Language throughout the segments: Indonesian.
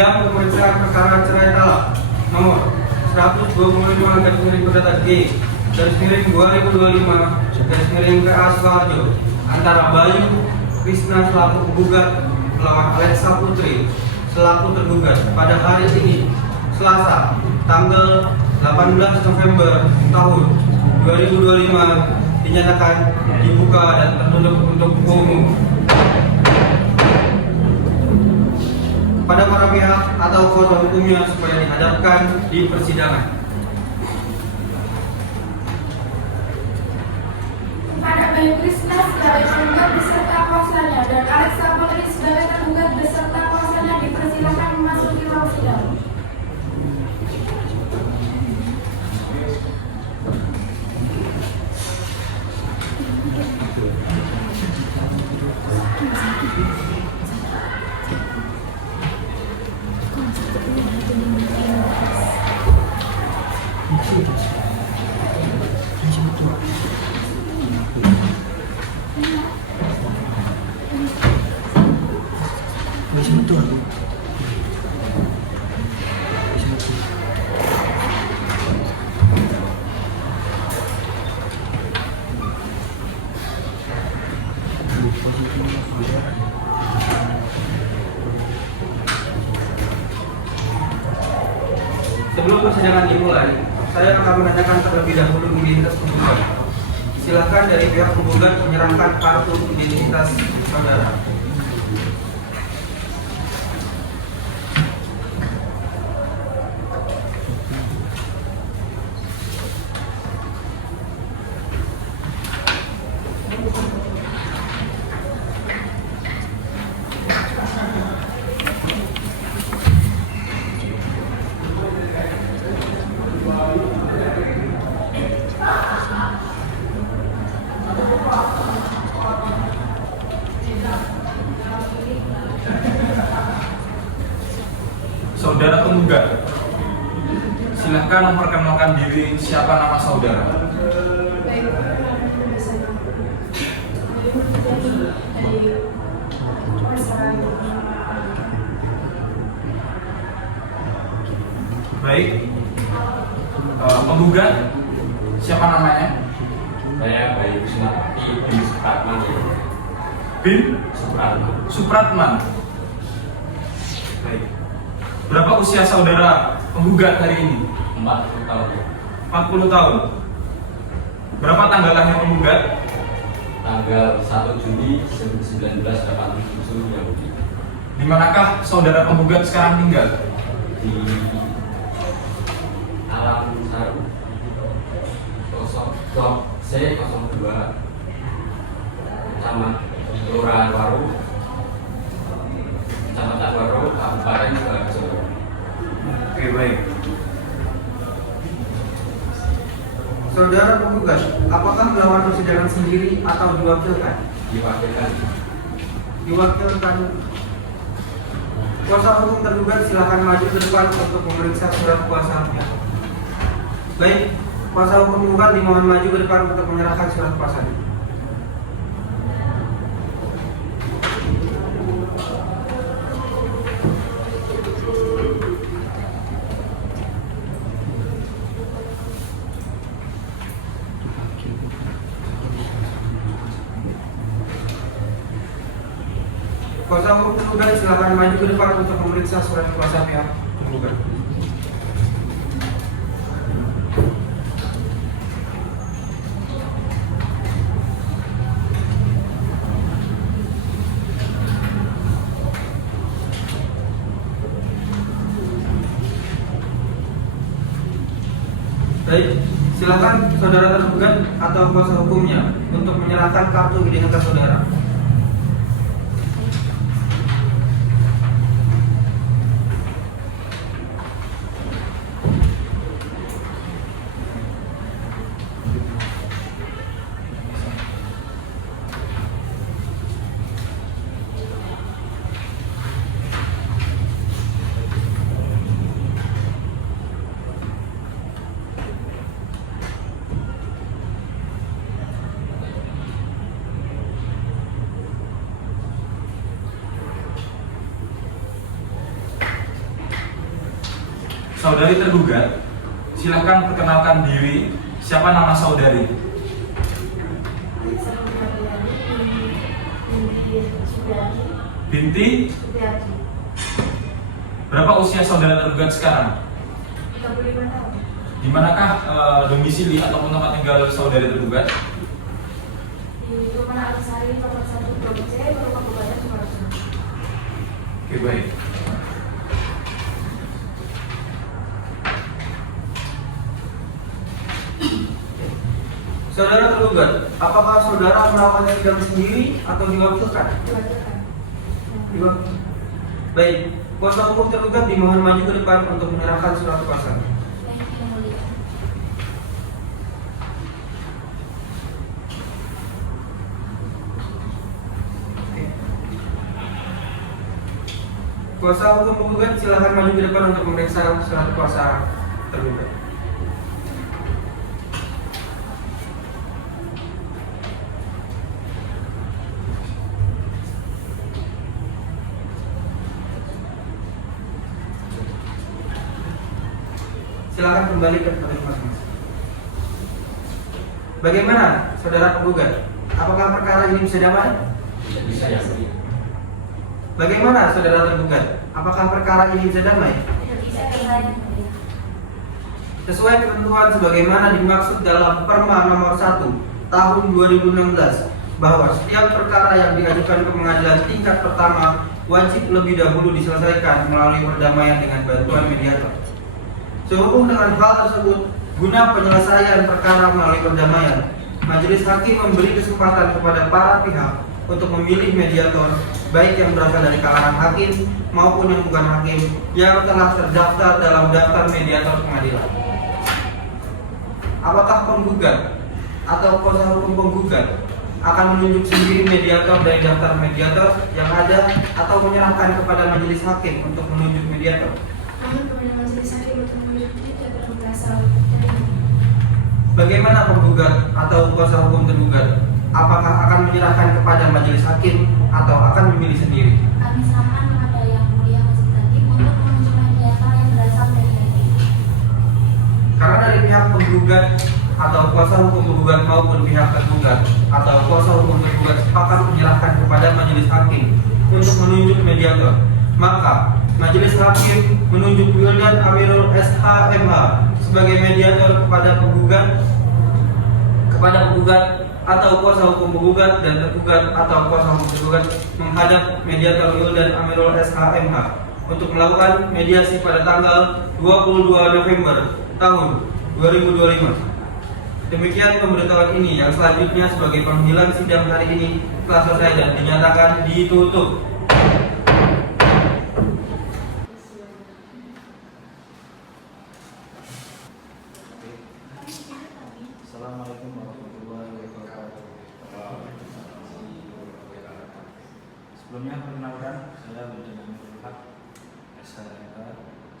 Sidang pemeriksaan perkara cerai talak nomor 125 garis miring perdata G garis miring 2025 garis miring PA Sukoharjo antara Bayu Krisna selaku penggugat melawan Alexa Putri selaku tergugat pada hari ini Selasa tanggal 18 November tahun 2025 dinyatakan dibuka dan tertutup untuk umum. Pada para pihak atau kuasa hukumnya supaya dihadapkan di persidangan. Kepada Bayu Krisna sebagai penggugat beserta kuasanya dan Alexa Putri sebagai tergugat beserta kuasanya dipersilakan memasuki ruang sidang. Sebelum persidangan dimulai, saya akan menanyakan terlebih dahulu identitas penggugat. Silakan dari pihak penggugat menyerahkan kartu identitas saudara. Saudara penggugat, silakan memperkenalkan diri, siapa nama saudara. Baik, penggugat, siapa namanya? Saya Bayu Krisna bin Supratman. Bin Supratman. Supratman. Baik. Berapa usia saudara penggugat hari ini? 40 tahun. 40 tahun. Berapa tanggal lahir penggugat? Tanggal 1 Juni 1987 Yahudi. Di manakah saudara penggugat sekarang tinggal? Di Alam Saru C02 Kecamatan Kelurahan Waru Kecamatan Waru Kabupaten Sukoharjo. Oke, baik. Saudara penggugat, apakah melawan persidangan sendiri atau diwakilkan? Diwakilkan. Diwakilkan. Kuasa hukum tergugat silakan maju ke depan untuk memeriksa surat kuasanya. Baik, kuasa hukum penggugat dimohon maju ke depan untuk menyerahkan surat kuasanya. Kuasa hukum penggugat silakan maju ke depan untuk memeriksa surat kuasa pihak penggugat. Baik, silakan saudara tergugat atau kuasa hukumnya untuk menyerahkan kartu identitas saudara. Saudari tergugat, silakan perkenalkan diri. Siapa nama saudari? Binti. Berapa usia saudara tergugat sekarang? 35 tahun. Di manakah domisili ataupun tempat tinggal saudari tergugat? Di Rumah Alisari nomor 1 Blok C, Kabupaten Sukoharjo. Oke, baik. Saudara tergugat, apakah saudara melakukan sidang sendiri atau diwakilkan? Diwakilkan. Diwakilkan. Baik, kuasa hukum tergugat dimohon maju ke depan untuk menyerahkan surat kuasa. Baik, Yang Mulia. Kuasa hukum penggugat silakan maju ke depan untuk memeriksa surat kuasa tergugat. Silakan kembali ke tempat masing-masing. Bagaimana, saudara penggugat? Apakah perkara ini bisa damai? Tidak bisa ya mulia. Bagaimana, saudara tergugat? Apakah perkara ini bisa damai? Tidak bisa Yang Mulia. Sesuai ketentuan sebagaimana dimaksud dalam Perma nomor 1 tahun 2016 bahwa setiap perkara yang diajukan ke pengadilan tingkat pertama wajib lebih dahulu diselesaikan melalui perdamaian dengan bantuan mediator. Sehubung dengan hal tersebut, guna penyelesaian perkara melalui perdamaian, majelis hakim memberi kesempatan kepada para pihak untuk memilih mediator, baik yang berasal dari kalangan hakim maupun yang bukan hakim, yang telah terdaftar dalam daftar mediator pengadilan. Apakah penggugat atau kuasa hukum penggugat akan menunjuk sendiri mediator dari daftar mediator yang ada atau menyerahkan kepada majelis hakim untuk menunjuk mediator? Namun kepada majelis hakim untuk menunjuk mediator berasal dari Bagaimana penggugat atau kuasa hukum tergugat? Apakah akan menyerahkan kepada majelis hakim atau akan memilih sendiri? kami serahkan kepada Yang Mulia Majelis Hakim untuk menunjuk mediator yang berasal dari hakim. Karena dari pihak penggugat atau kuasa hukum penggugat maupun pihak tergugat atau kuasa hukum tergugat sepakat menyerahkan kepada majelis hakim untuk menunjuk mediator, maka majelis hakim menunjuk Wildan Amirul SH.MH sebagai mediator kepada penggugat atau kuasa hukum penggugat dan tergugat atau kuasa hukum tergugat menghadap mediator Wildan Amirul SH.MH untuk melakukan mediasi pada tanggal 22 November tahun 2025. Demikian pemberitahuan ini, yang selanjutnya sebagai panggilan sidang hari ini telah selesai dan dinyatakan ditutup. Assalamualaikum warahmatullahi wabarakatuh. Sebelumnya perkenalkan, saya Wildan Amirul SH.MH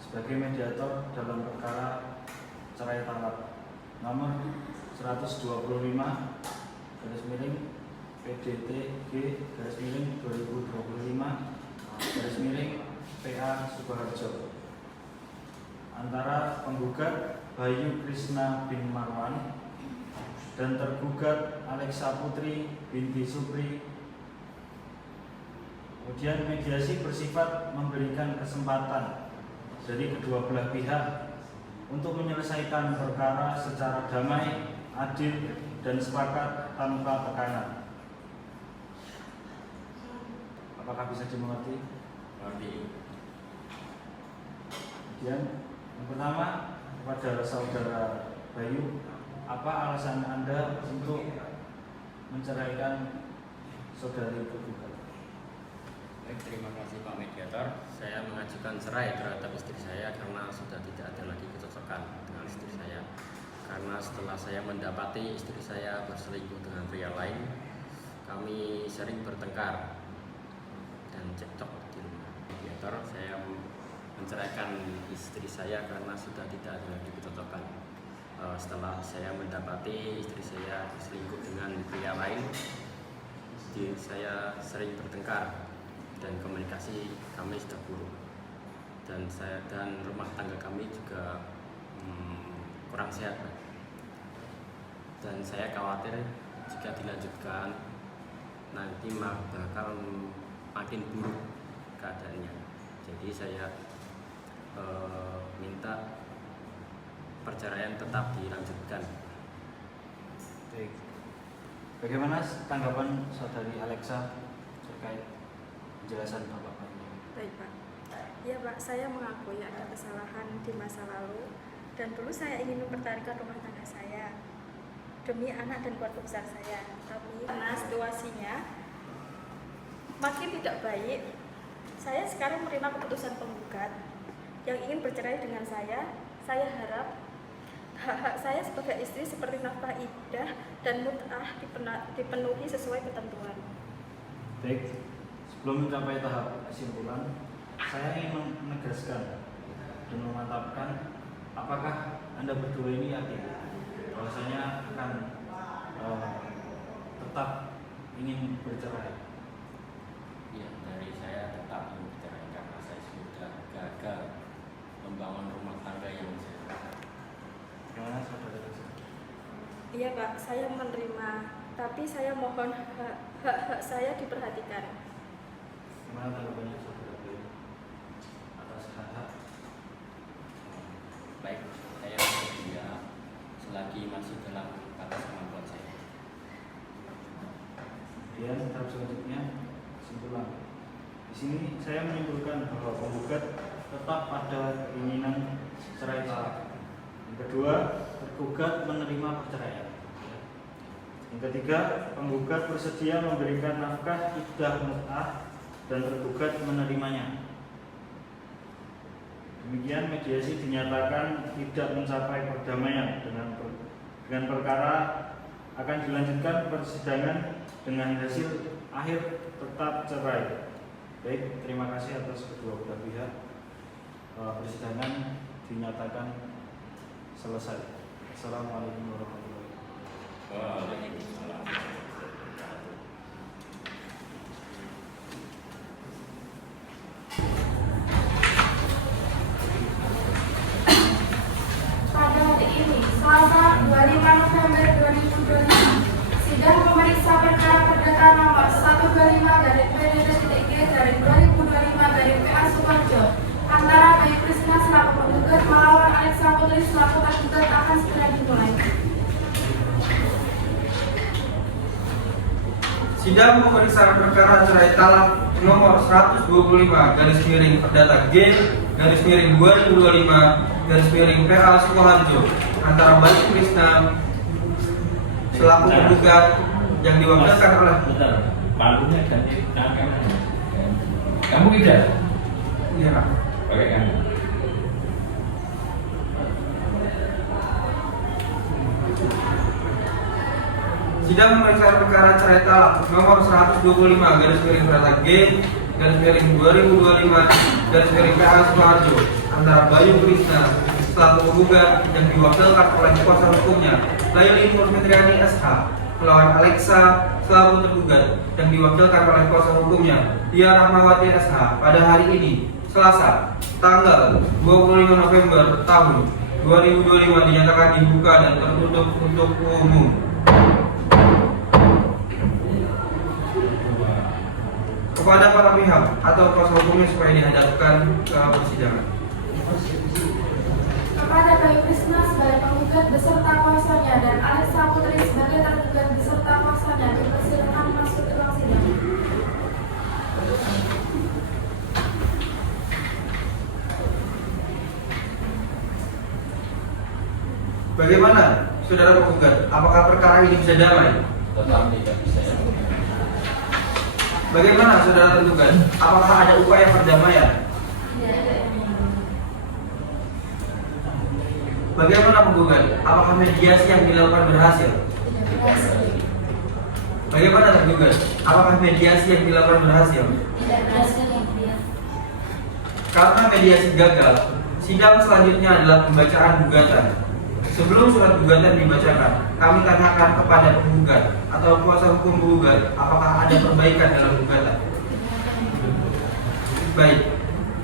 sebagai mediator dalam perkara cerai talak nomor 125 garis miring PDTG garis miring 2025 garis miring PA Sukoharjo antara penggugat Bayu Krishna bin Marwan dan tergugat Alexa Putri binti Supri. Kemudian mediasi bersifat memberikan kesempatan dari kedua belah pihak untuk menyelesaikan perkara secara damai, adil, dan sepakat tanpa tekanan. Apakah bisa dimengerti? Mengerti. Kemudian yang pertama, kepada saudara Bayu, apa alasan Anda untuk menceraikan saudari tergugat? Baik, terima kasih Pak Mediator. Saya mengajukan cerai terhadap istri saya karena sudah tidak ada lagi kecocokan dengan istri saya. Karena setelah saya mendapati istri saya berselingkuh dengan pria lain, kami sering bertengkar dan cekcok di rumah. Mediator, saya menceraikan istri saya karena sudah tidak ada lagi kecocokan. Setelah saya mendapati istri saya berselingkuh dengan pria lain, saya sering bertengkar dan komunikasi kami sudah buruk. dan rumah tangga kami juga kurang sehat, Pak. Dan saya khawatir jika dilanjutkan nanti bakal makin buruk keadaannya. Jadi saya minta perceraian tetap dilanjutkan. Baik. Bagaimana tanggapan saudari Alexa terkait penjelasan Bapak? Baik Pak. Ya Pak, saya mengakui ada kesalahan di masa lalu dan dulu saya ingin mempertahankan rumah tangga saya demi anak dan keluarga besar saya. Tapi karena situasinya makin tidak baik, saya sekarang menerima keputusan penggugat yang ingin bercerai dengan saya. Saya harap hak-hak saya sebagai istri seperti nafkah iddah dan mut'ah dipenuhi sesuai ketentuan. Baik, sebelum mencapai tahap kesimpulan, saya ingin menegaskan dan memantapkan apakah Anda berdua ini yakin bahwasanya akan tetap ingin bercerai. Ya, dari saya tetap ingin bercerai karena saya sudah gagal membangun rumah tangga yang sehat. Bagaimana saudara? Iya Pak, saya menerima, tapi saya mohon hak-hak saya diperhatikan. Bagaimana tanggapannya saudara atas hak-hak? Baik, saya bersedia selagi masih dalam batas kemampuan saya. Kemudian tahap selanjutnya kesimpulan. Di sini saya menyimpulkan bahwa penggugat tetap ada keinginan cerai talak. Yang kedua, tergugat menerima perceraian. Yang ketiga, penggugat bersedia memberikan nafkah iddah mut'ah dan tergugat menerimanya. Demikian mediasi dinyatakan tidak mencapai perdamaian dengan perkara akan dilanjutkan persidangan dengan hasil akhir tetap cerai. Baik, terima kasih atas kedua belah pihak. Persidangan dinyatakan selesai. Assalamualaikum warahmatullahi wabarakatuh. Waalaikumsalam. Pada hari ini, Selasa 25 November 2025, sidang pemeriksa perkara perdata nomor 125-PDD-G-2025-PA Sukoharjo antara Bayu Krisna selaku penggugat melawan Alexa Putri selaku tergugat akan segera dimulai. Sidang pemeriksaan perkara cerai talak nomor 125/Perdata G/2025/PA Sukoharjo antara Bayu Krisna selaku penggugat yang diwakilkan oleh Palunya ganti tangan. Kamu tidak? Iya. Pakai kamu. Sidang pemeriksaan perkara cerai talak nomor 125/Perdata G/2025/PA Sukoharjo antara Bayu Krisna selaku penggugat yang diwakilkan oleh kuasa hukumnya Laili Nur Fitriani SH melawan Alexa selaku tergugat yang diwakilkan oleh kuasa hukumnya Dia Rahmawati SH pada hari ini Selasa tanggal 25 November tahun 2025 dinyatakan dibuka dan tertutup untuk umum. Kepada para pihak atau kuasa hukumnya supaya dihadapkan ke persidangan. Kepada Bayu Krisna sebagai penggugat beserta kuasanya dan Alexa Putri sebagai tergugat beserta kuasanya dipersilakan masuk ke ruang sidang. Bagaimana, saudara penggugat? Apakah perkara ini bisa damai? Tetap tidak bisa. Bagaimana, saudara tergugat? Apakah ada upaya perdamaian? Bagaimana penggugat? Apakah mediasi yang dilakukan berhasil? Bagaimana tergugat? Apakah mediasi yang dilakukan berhasil? Karena mediasi gagal, sidang selanjutnya adalah pembacaan gugatan. Sebelum surat gugatan dibacakan, kami tanyakan kepada penggugat atau kuasa hukum penggugat apakah ada perbaikan dalam gugatan. Baik,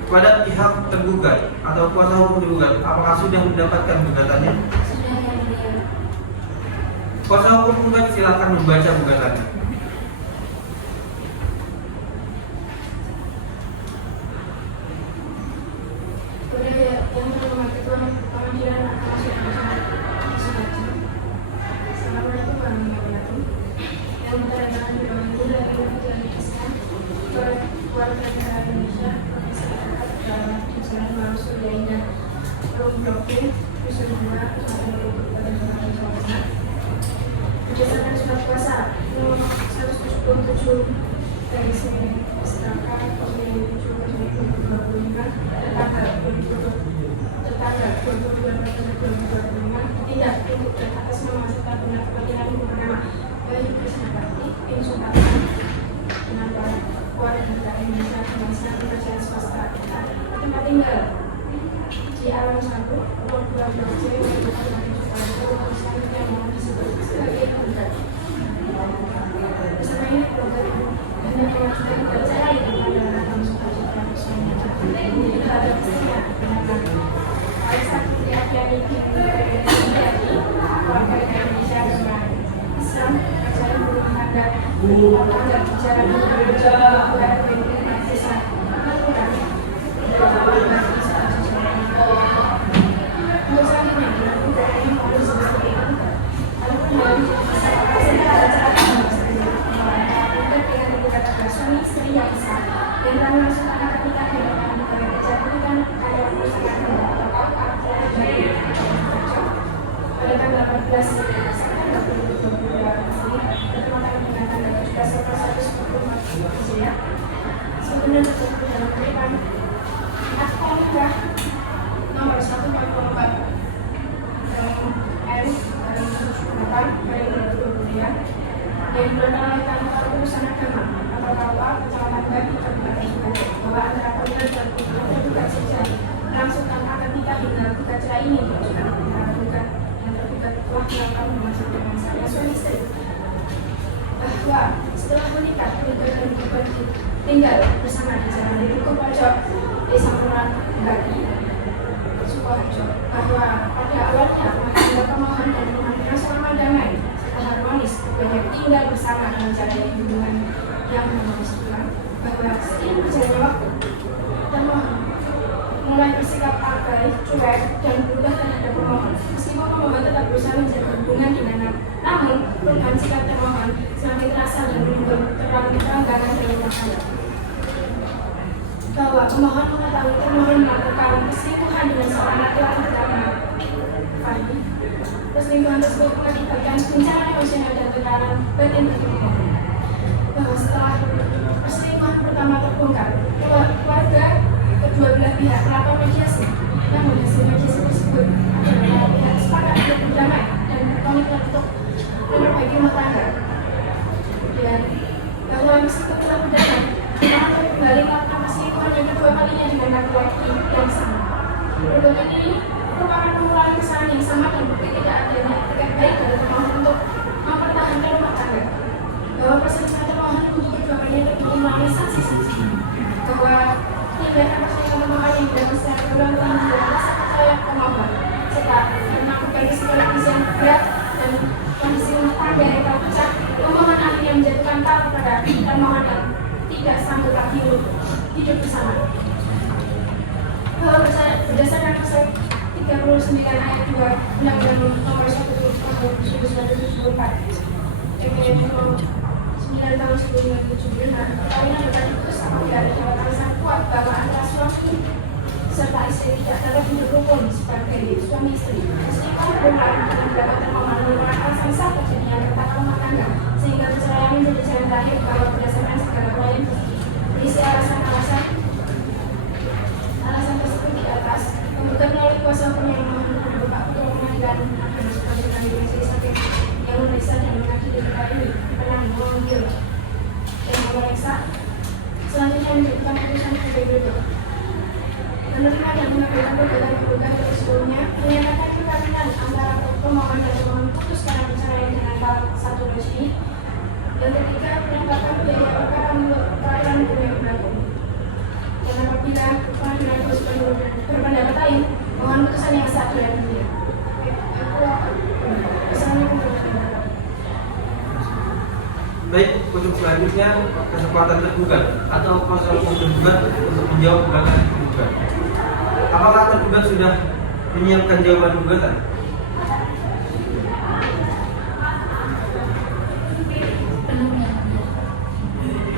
Kepada pihak tergugat atau kuasa hukum tergugat, apakah sudah mendapatkan gugatannya? Sudah yang mulia. Kuasa hukum tergugat silakan membaca gugatannya. Kepada yang terhormat Ketua Pengadilan Agama Sudarjo. Assalamualaikum warahmatullahi wabarakatuh. Yang bertanya di bawah ini dari Indonesia, keluarga negara Indonesia, masyarakat dalam Jalan Mansur Dainah, Provinsi Nusa Tenggara Barat. Berdasarkan surat kuasa nomor 177 dari Senin Setangka Pemilu 7/2025 tanggal 22/2025 tidak untuk atas nama serta benar kepentingan umum bernama Bayu Krisnabakti bin Sutarman dengan warga negara Indonesia bangsa kerajaan swasta tempat tinggal di Alam 1 Blok 12 C Kabupaten Sukoharjo selanjutnya mohon disebut sebagai penggugat. Bersama ini penggugat hanya mengajukan percaya kepada Alam Sukoharjo dan suaminya terhadap istrinya dengan Aisyah Putri Apriani warga negara Indonesia dengan Islam ajaran berumah tangga tangga bicara dan mahasiswa selanjutnya dilakukan ini harus seperti itu. Adapun dengan tergugat adalah suami istri yang sah dan telah memasukkan akad nikah di dalam negara dijadikan ada perusahaan pada tanggal 14 September 2022 bertepatan dengan tanggal 17 September 2024 sebelumnya tersebut dalam kutipan akta nikah nomor 144 M/2008 yang dikeluarkan oleh Kantor Urusan Agama atau KUA Kecamatan Batu Kabupaten Sukoharjo bahwa antara penggugat dan tergugat sejak melangsungkan akad nikah hingga gugat cerai ini diajukan antara penggugat dan tergugat telah melakukan hubungan dengan saya suami istri bahwa setelah menikah penggugat dan tergugat tinggal bersama di Jalan Duku Pojok Desa Murah Bagi Sukoharjo bahwa pada awalnya pemohon dan pemohon selama damai serta harmonis banyak tinggal bersama dan menjalani hubungan yang harmonis pula bahwa seiring berjalannya waktu termohon mulai bersikap abai, cuek dan berubah terhadap pemohon meskipun pemohon tetap berusaha menjaga hubungan dengan namun perubahan sikap termohon semakin terasa dan menimbulkan keranggangan dalam rumah tangga bahwa pemohon mengetahui termohon melakukan perselingkuhan dengan seorang laki-laki bernama Fahmi. Perselingkuhan tersebut mengakibatkan bencana emosional dan tekanan batin bagi pemohon. Bahwa setelah perselingkuhan pertama terbongkar, keluarga kedua belah pihak melakukan mediasi. Namun hasil mediasi tersebut adalah pihak sepakat untuk berdamai dan berkomitmen untuk memperbaiki rumah tangga. Dan bahwa meskipun telah berdamai, pemohon kembali melakukan perselingkuhan yang kedua kalinya dengan laki-laki yang sama. Perbuatan ini merupakan pengulangan kesalahan yang sama dan bukti tidak adanya etikat baik dari pemohon untuk mempertahankan rumah tangga. Bahwa perselingkuhan termohon untuk kedua kalinya terbukti melalui saksi-saksi. Bahwa tindakan perselingkuhan termohon yang dilakukan secara berulang-ulang juga rasa percaya pemohon serta melakukan psikologis yang berat dan kondisi rumah tangga yang telah pecah. Pemohon akhirnya menjatuhkan taruh kepada termohon yang tidak sanggup lagi hidup bersama. Bahwa berdasarkan pasal 39 ayat 2 Undang-Undang Nomor 1 Tahun 1974 PKN Nomor 9 Tahun 1975 perkawinan dapat diputus apabila ada dua alasan kuat bahwa antara suami serta istri tidak dapat hidup rukun sebagai suami istri. Meskipun berulang dengan beberapa termohon merupakan alasan sah terjadinya keretakan rumah tangga sehingga perceraian menjadi jalan terakhir bahwa berdasarkan segala poin berisi alasan tersebut di atas penggugat melalui kuasa hukum yang berupa Ketua Pengadilan Agama Sukoharjo dan Majelis Hakim yang memeriksa dan mengadili perkara ini pernah memanggil dan memeriksa selanjutnya menjatuhkan putusan sebagai berikut. Menerima dan mengabulkan gugatan penggugat dari sebelumnya menyatakan perkawinan antara pemohon dan pemohon putus karena perceraian dengan antara satu resmi. Yang ketiga, penangkapan biaya perkara menurut peraturan hukum yang berlaku. Dan apabila pengadilan keputusan yang sah yang mulia. Assalamualaikum warahmatullahi wabarakatuh. Baik, untuk selanjutnya kesempatan tergugat atau kuasa hukum tergugat untuk menjawab gugatan tergugat. Apakah tergugat sudah menyiapkan jawaban gugatan?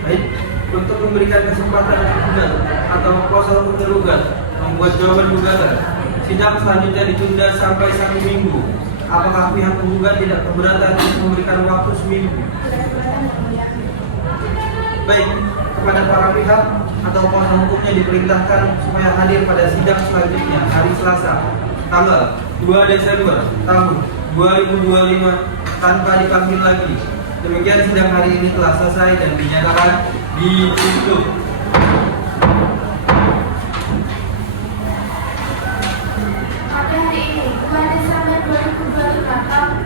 Baik, untuk memberikan kesempatan tergugat atau kuasa hukum tergugat membuat jawaban gugatan, sidang selanjutnya ditunda sampai 1 minggu. Apakah pihak penggugat tidak keberatan untuk memberikan waktu seminggu? Baik, kepada para pihak atau kuasa hukumnya diperintahkan supaya hadir pada sidang selanjutnya hari Selasa, tanggal 2 Desember tahun 2025 tanpa dipanggil lagi. Demikian sidang hari ini telah selesai dan dinyatakan ditutup. Pada hari ini, 2 Desember 2025,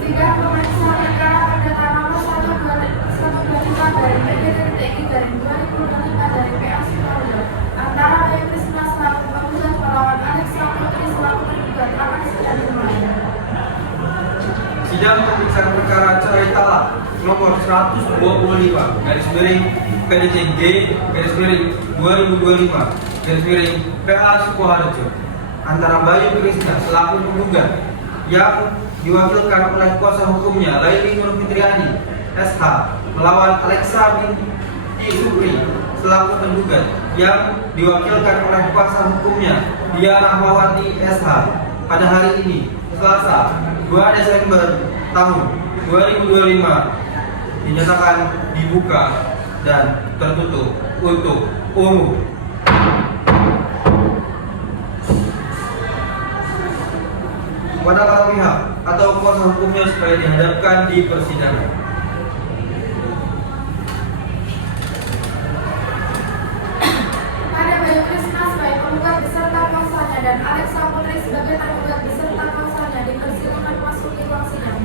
sidang pemeriksaan perkara perdata nomor 125 dari PDTTI dari 2025 dari PA Sidoarjo antara Bayu Krisna selaku penggugat melawan Alex Putri selaku tergugat akan segera dimulai. Sidang pemeriksaan perkara cerai talak nomor 125 garis miring PDTG garis miring 2025 garis miring PA Sukoharjo antara Bayu Krisna selaku penggugat yang diwakilkan oleh kuasa hukumnya Laili Nur Fitriani SH melawan Alexa binti Supri selaku tergugat yang diwakilkan oleh kuasa hukumnya Dia Rahmawati SH pada hari ini Selasa 2 Desember tahun 2025 dinyatakan dibuka dan tertutup untuk umum. Kepada para pihak atau kuasa hukumnya supaya dihadapkan di persidangan. Pada Bayu Krisna sebagai penggugat beserta kausalnya dan Alexa Putri sebagai tergugat beserta kausalnya dipersilakan memasuki ruang sidang.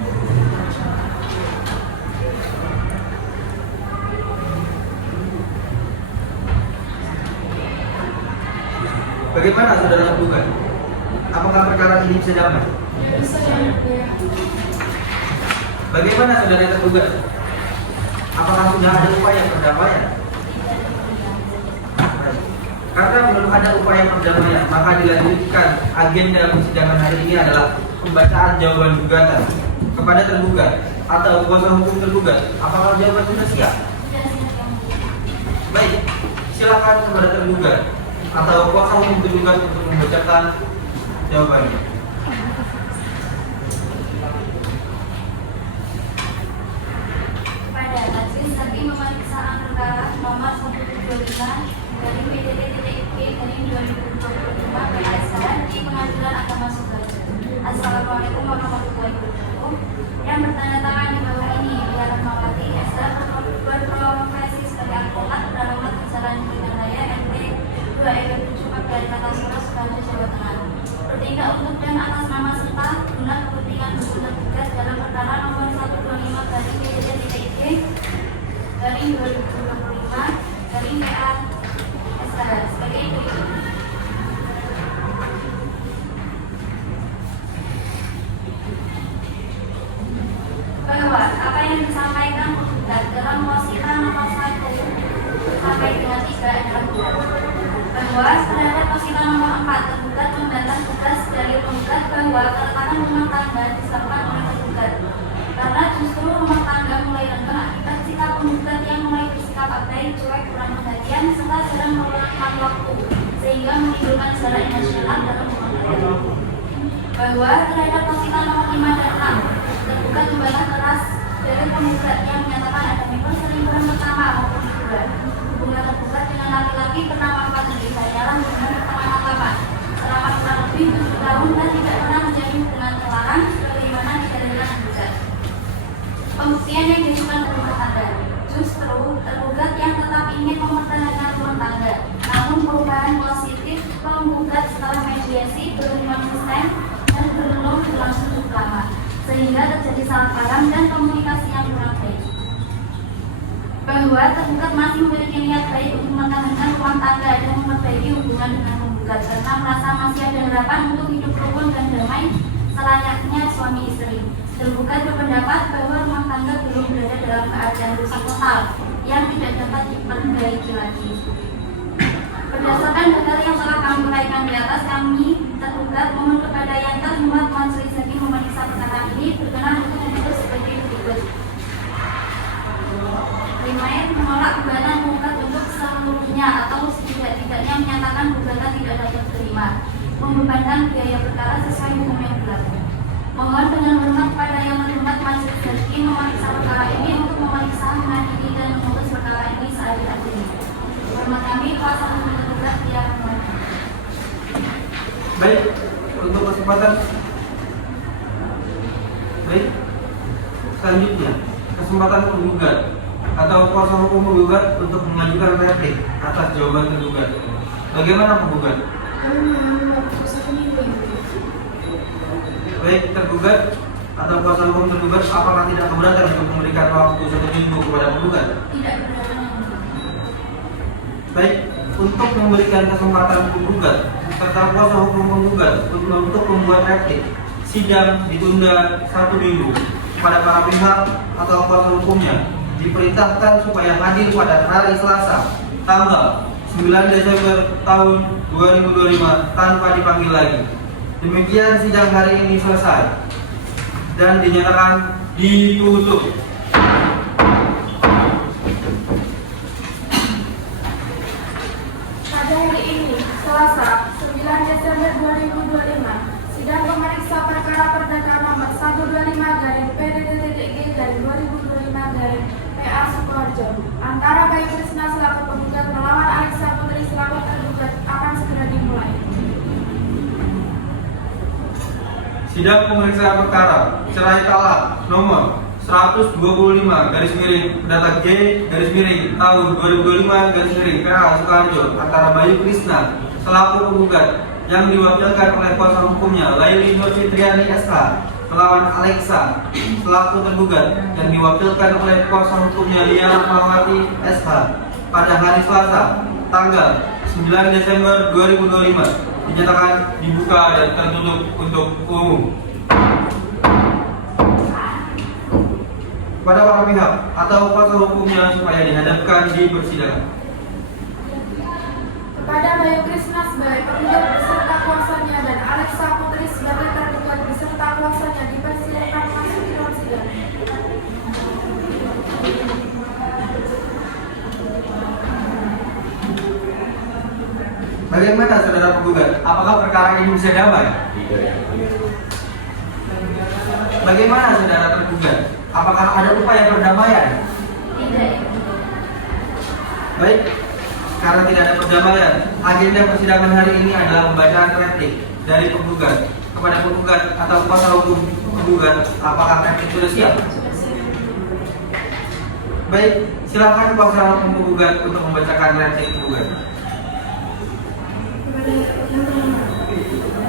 Bagaimana saudara tergugat? Apakah perkara ini bisa damai? Bisa yang mulia. Bagaimana saudara tergugat? Apakah sudah ada upaya perdamaian? Baik. Karena belum ada upaya perdamaian, maka dilanjutkan agenda persidangan hari ini adalah pembacaan jawaban gugatan kepada tergugat atau kuasa hukum tergugat. Apakah jawaban sudah siap? Baik, silakan kepada tergugat atau kuasa hukum tergugat untuk membacakan jawabannya. Pada majelis hakim pemeriksaan perkara nomor 125 dari PDTTIP dari 2025 PSH di Pengadilan Agama Sidoarjo. Assalamualaikum warahmatullahi wabarakatuh. Yang bertanya-tanya di bawah ini Dia Rahmawati SH berprofesi sebagai advokat beralamat di Jalan Bintang Raya RT 2 RW 74 dari Kartasura, Sidoarjo, Jawa Tengah. Bertindak untuk dan atas nama serta guna kepentingan hukum tergugat dalam perkara nomor 125 dari PDTTIP dari 2025 dari PA SH sebagai berikut. Bahwa apa yang disampaikan penggugat dalam posita nomor 1 sampai dengan 3 adalah benar. Bahwa terhadap posita nomor 4 tergugat membantah tugas dari penggugat bahwa keretakan rumah tangga disebabkan oleh tergugat. Karena justru rumah tangga mulai renggang akibat sikap penggugat yang mulai bersikap abai, cuek, kurang perhatian, serta jarang meluangkan waktu, sehingga menimbulkan jarak emosional dalam rumah tangga. Bahwa terhadap posita nomor 5 dan 6 tergugat membantah keras dari penggugat yang menyatakan ada member selingkuhan pertama maupun kedua. Hubungan tergugat dengan laki-laki bernama Fadli hanyalah hubungan pertemanan lama selama kurang lebih 7 tahun dan tidak pernah menjadi hubungan terlarang sebagaimana didalilkan penggugat. Pembuktian yang diajukan rumah tangga, justru tergugat yang tetap ingin mempertahankan rumah tangga, namun perubahan positif penggugat setelah mediasi belum konsisten dan belum berlangsung cukup lama, sehingga terjadi salah paham dan komunikasi yang kurang baik. Bahwa tergugat masih memiliki niat baik untuk mempertahankan rumah tangga dan memperbaiki hubungan dengan penggugat. penggugat karena merasa masih ada harapan untuk hidup rukun dan damai selayaknya suami istri. Tergugat berpendapat bahwa rumah tangga belum berada dalam keadaan rusak total yang tidak dapat diperbaiki lagi. Berdasarkan dalil yang telah kami uraikan di atas, kami tergugat mohon kepada yang terhormat Majelis Hakim memeriksa perkara ini berkenan untuk memutus sebagai berikut. Primer, menolak gugatan penggugat untuk seluruhnya atau setidak-tidaknya menyatakan gugatan tidak dapat diterima, membebankan biaya perkara sesuai hukum yang berlaku. Mohon dengan hormat kepada yang terhormat Majelis Hakim memeriksa perkara ini untuk memeriksa, mengadili dan memutus perkara ini seadil-adilnya. Hormat kami, kuasa hukum tergugat yang Baik, untuk kesempatan. Baik, selanjutnya kesempatan penggugat atau kuasa hukum penggugat untuk mengajukan replik atas jawaban tergugat. Bagaimana penggugat? Baik, tergugat atau kuasa hukum tergugat apakah tidak keberatan untuk memberikan waktu 1 minggu kepada penggugat? tidak berani. Baik, untuk memberikan kesempatan penggugat serta kuasa hukum penggugat untuk membuat replik, sidang ditunda 1 minggu kepada para pihak atau kuasa hukumnya diperintahkan supaya hadir pada hari Selasa tanggal 9 Desember tahun 2025 tanpa dipanggil lagi. Demikian sidang hari ini selesai dan dinyatakan ditutup. Pada hari ini, Selasa, 9 Desember 2025, sidang pemeriksa perkara perdata nomor 125/PDTTG/2025/PA Sukoharjo antara Bayu Krisna selaku penggugat melawan Alexa Putri selaku tergugat akan segera dimulai. Sidang pemeriksaan perkara cerai talak nomor 125/Perdata G/tahun 2025/PA Sukoharjo antara Bayu Krisna selaku penggugat yang diwakilkan oleh kuasa hukumnya Laili Nur Fitriani SH melawan Alexa selaku tergugat yang diwakilkan oleh kuasa hukumnya Liana Rahmawati SH pada hari Selasa tanggal 9 Desember 2025 dinyatakan dibuka dan tertutup untuk umum. Kepada para pihak atau kuasa hukumnya supaya dihadapkan di persidangan. Kepada Bayu Krisna sebagai penggugat beserta kuasanya dan Alexa Putri sebagai tergugat beserta kuasanya dipersilakan masuk di ruang sidang. Bagaimana saudara penggugat? Apakah perkara ini bisa damai? Bagaimana saudara tergugat? Apakah ada upaya perdamaian? Tidak. Baik, karena tidak ada perdamaian, agenda persidangan hari ini adalah pembacaan replik dari penggugat kepada penggugat atau kuasa hukum penggugat. Apakah replik sudah siap? Baik, silakan kuasa hukum penggugat untuk membacakan replik penggugat. Kepada yang terhormat,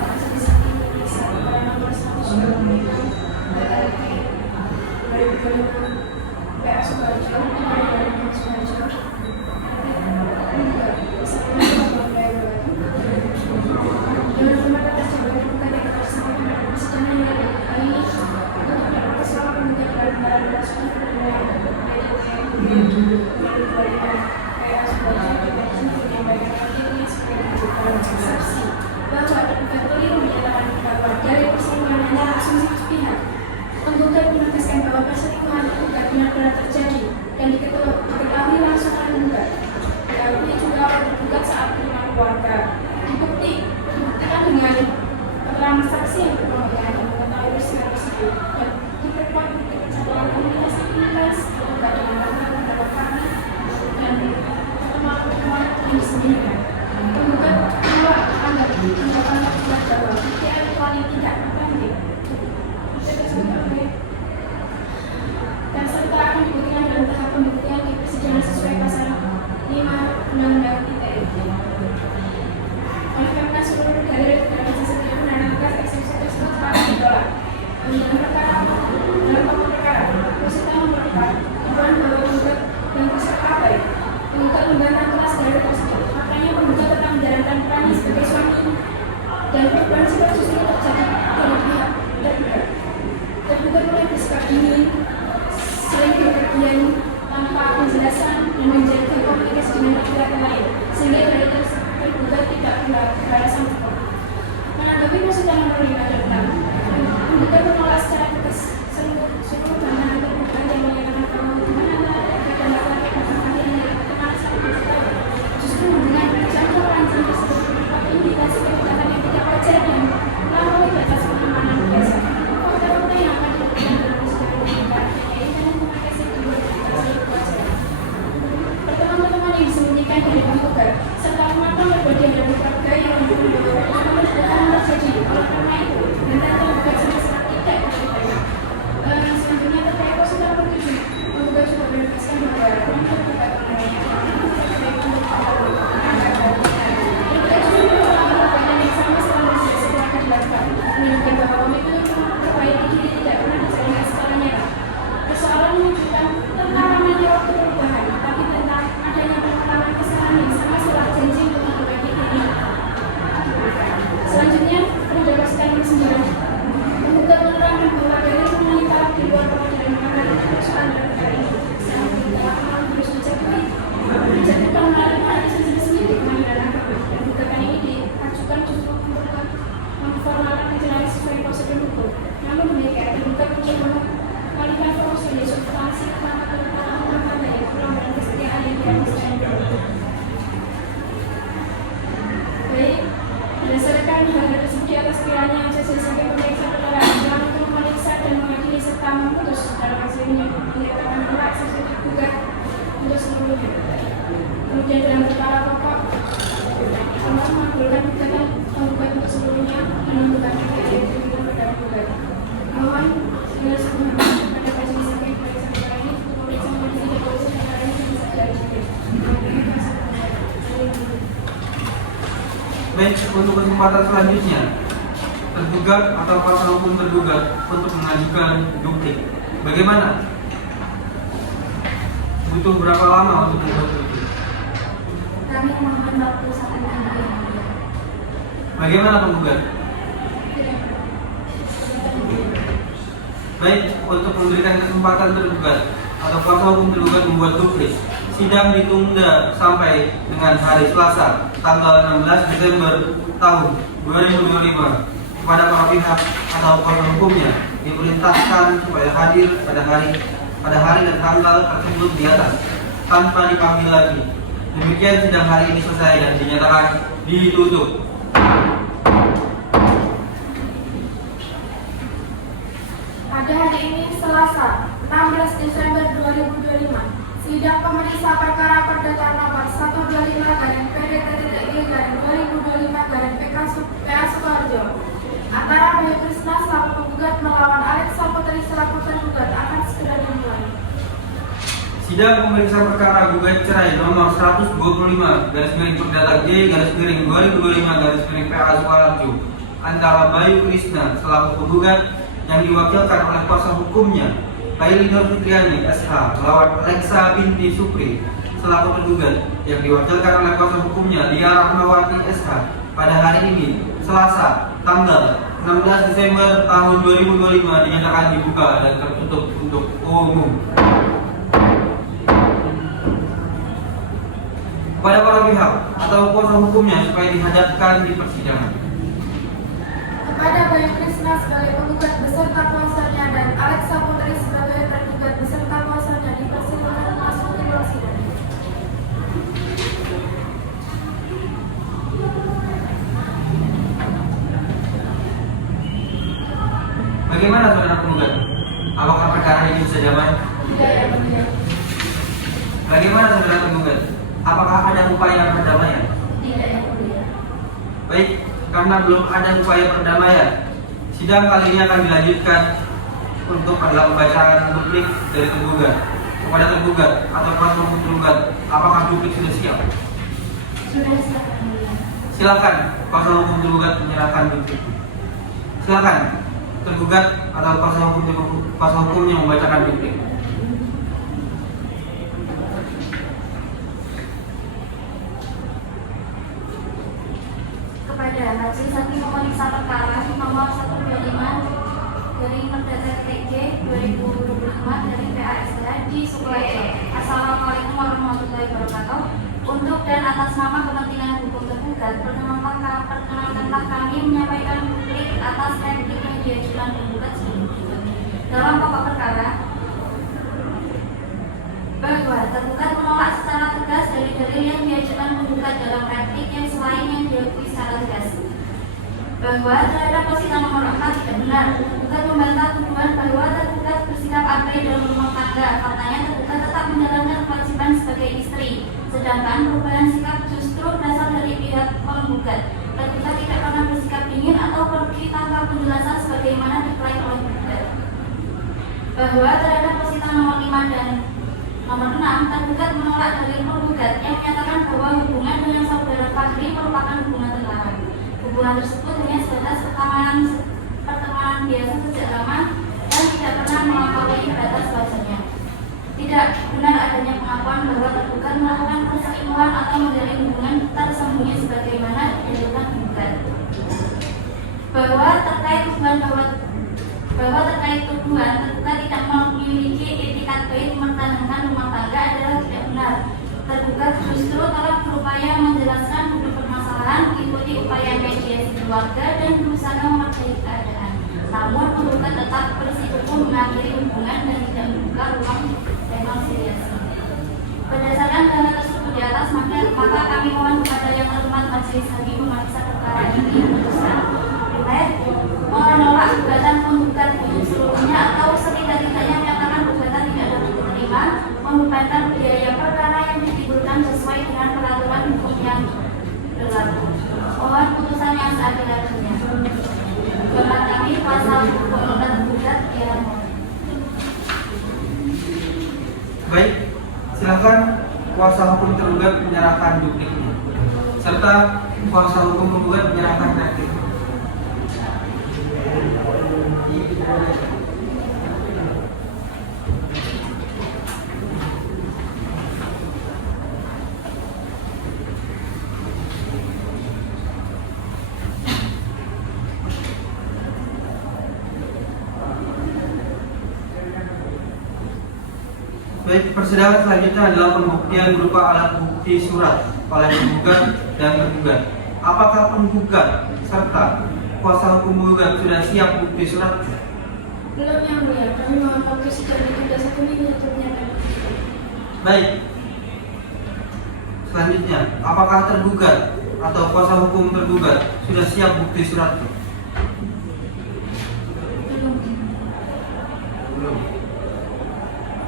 Majelis Hakim memeriksa perkara nomor 125/PA Sukoharjo dengan hormat atas jawaban penggugat yang tersampaikan pada persidangan yang hari ini untuk berprotes selama penggugat dalam kasus PA Sukoharjo menyampaikan akhirnya sebagai saksi bahwa tergugat keliru menyatakan bahwa dari perselingkuhan antara asumsi pihak. Penggugat menegaskan bahwa perselingkuhan tergugat benar-benar terjadi dan diketahui langsung oleh Penggugat oleh bersikap dingin, sering berpergian tanpa penjelasan dan menjaga komunikasi dengan pihak lain, sehingga dari tergugat tidak beralasan cukup. Menanggapi persidangan nomor 5 tentang penggugat menolak secara tegas seluruh bantahan tergugat yang menyatakan bahwa hubungan antara tergugat dan laki-laki pasangan yang dikenal saat bersetahun. Justru dengan pekerjaan perancang tersebut berupa indikasi kedekatan yang tidak wajar dan melampaui batas pengamanan biasa. Fakta-fakta yang akan diberikan dalam persidangan pembukaan PKI dan memakai kedua indikasi kewajaran. Pertemuan-pertemuan yang disembunyikan dari penggugat serta memantau berbagai hal keluarga yang membawa kemerdekaan terjadi oleh karena itu dan tergugat sama-sama tidak terlibat. Selanjutnya terkait posisi nomor 7, penggugat juga menegaskan bahwa ruang terbuka mengenai menunjukkan bahwa komitmen untuk memperbaiki diri tidak pernah dijalankan secara nyata. Persoalan menunjukkan tentang namanya waktu perubahan, tapi tentang adanya pengalaman kesalahan yang sama setelah janji untuk memperbaiki diri. Selanjutnya, pada persidangan nomor 9, penggugat menerangkan bahwa dari humanitar di luar pengadilan mengenai persoalan dalam perkara ini. Saat kita akan terus dijatuhkan melalui hadis resmi di pengadilan agama. Dan gugatan ini diajukan justru untuk memformalkan penjelasan sesuai prosedur hukum. Namun demikian, tergugat mencoba mengalihkan fokus dari substansi utama ke rumah dari pelanggaran kesetiaan yang dilakukan. Baik, berdasarkan hal tersebut di atas kiranya Majelis Hakim Pemeriksa Perkara dalam untuk memeriksa dan mengadili serta memutus dalam hasilnya menyatakan bahwa saksi tergugat untuk seluruhnya. Kemudian dalam perkara pokok sama mengabulkan gugatan penggugat untuk seluruhnya dan membuka PKI dengan pada penggugat. Mohon segera sebelumnya pada majelis hakim periksa perkara ini untuk memeriksa menjadi deposisi perkara ini bisa dilanjutkan. Baik, untuk kesempatan selanjutnya, tergugat atau kuasa hukum tergugat untuk mengajukan duplik. Bagaimana? Butuh berapa lama untuk membuat duplik? Kami mohon waktu 1 minggu. Bagaimana penggugat? Baik, untuk memberikan kesempatan tergugat atau kuasa hukum tergugat membuat duplik, sidang ditunda sampai dengan hari Selasa, tanggal 16 Desember tahun 2025. Kepada para pihak atau kuasa hukumnya diperintahkan supaya hadir pada hari dan tanggal tersebut di atas tanpa dipanggil lagi. Demikian sidang hari ini selesai dan dinyatakan ditutup. Pada hari ini Selasa, 16 Desember 2025, sidang pemeriksa perkara perdata nomor 125-PDT-I-2025-PK Sukoharjo antara Bayu Krisna selaku penggugat melawan Alexa Putri selaku tergugat akan segera dimulai. Sidang pemeriksa perkara gugat cerai nomor 125/Perdata G/2025/PA Sukoharjo antara Bayu Krisna selaku penggugat yang diwakilkan oleh kuasa hukumnya Kaili Nur Fitriani SH melawan Alexa binti Supri selaku tergugat yang diwakilkan oleh kuasa hukumnya Lia Rahmawati SH pada hari ini Selasa tanggal 16 Desember tahun 2025 dinyatakan dibuka dan tertutup untuk umum. Kepada para pihak atau kuasa hukumnya supaya dihadapkan di persidangan. Kepada Bayu Krisna sebagai penggugat beserta kuasanya dan Alexa Putri sebagai tergugat beserta kuasanya dipersilakan masuk ke ruang sidang. Bagaimana saudara penggugat? Apakah perkara ini bisa damai? Tidak, ya mulia. Bagaimana saudara penggugat? Apakah ada upaya perdamaian? Tidak, ya mulia. Baik, karena belum ada upaya perdamaian, sidang kali ini akan dilanjutkan untuk adalah pembacaan duplik dari tergugat. Kepada tergugat atau kuasa hukum tergugat, apakah duplik sudah siap? Sudah siap, ya mulia. Silakan kuasa hukum tergugat menyerahkan duplik. Silakan tergugat atau kuasa hukumnya membacakan duplik. Kepada Majelis Hakim Pemeriksa Perkara nomor 125 dari Perdata G Soeharto untuk dan atas nama kepentingan hukum tergugat, perkenankanlah kami menyampaikan publik atas replik yang diajukan penggugat sebelum dalam pokok perkara bahwa tergugat menolak secara tegas dari dalil yang diajukan penggugat dalam replik yang selain yang diakui secara tegas bahwa terhadap persidangan nomor 4 tidak benar. Tergugat membantah tuduhan bahwa tergugat bersikap abai dalam rumah tangga. Faktanya tergugat tetap menjalankan kewajiban sebagai istri, sedangkan perubahan sikap justru berasal dari pihak penggugat. Tergugat tidak pernah bersikap dingin atau pergi tanpa penjelasan sebagaimana diklaim oleh penggugat. Bahwa terhadap persidangan nomor 5 dan nomor 6, tergugat menolak dalil penggugat yang menyatakan bahwa hubungan dengan saudara Fahri merupakan hubungan terlarang. Hubungan tersebut hanya sebatas pertemanan biasa sejak lama dan tidak pernah melampaui batas wajarnya. Tidak benar adanya pengakuan bahwa tergugat melakukan perselingkuhan atau menjalin hubungan tersembunyi sebagaimana didalilkan penggugat. Bahwa terkait tuduhan tergugat tidak memiliki itikat baik mempertahankan rumah tangga adalah tidak benar. Tergugat justru telah berupaya menjelaskan duduk permasalahan, mengikuti upaya mediasi keluarga dan berusaha memperbaiki keadaan. Namun penggugat tetap bersikukuh mengakhiri hubungan dan tidak membuka ruang rekonsiliasi. Berdasarkan data tersebut di atas, maka kami mohon kepada yang terhormat Majelis Hakim memeriksa perkara ini memutuskan menolak gugatan penggugat untuk seluruhnya atau setidak-tidaknya menyatakan gugatan tidak dapat diterima, membebankan biaya perkara yang ditimbulkan sesuai dengan peraturan hukum yang berlaku. Mohon putusan yang seadil-adilnya. Bapak kami kuasa hukum tergugat ya. Baik, silakan kuasa hukum tergugat menyerahkan dupliknya serta kuasa hukum penggugat menyerahkan replik. Baik, persidangan selanjutnya adalah pembuktian berupa alat bukti surat oleh penggugat dan tergugat. Apakah penggugat serta kuasa hukum penggugat sudah siap bukti surat? Belum yang mulia, kami mohon waktu sejauh 31 minggu untuk menyatakan. Baik. Selanjutnya, apakah tergugat atau kuasa hukum tergugat sudah siap bukti surat? Belum.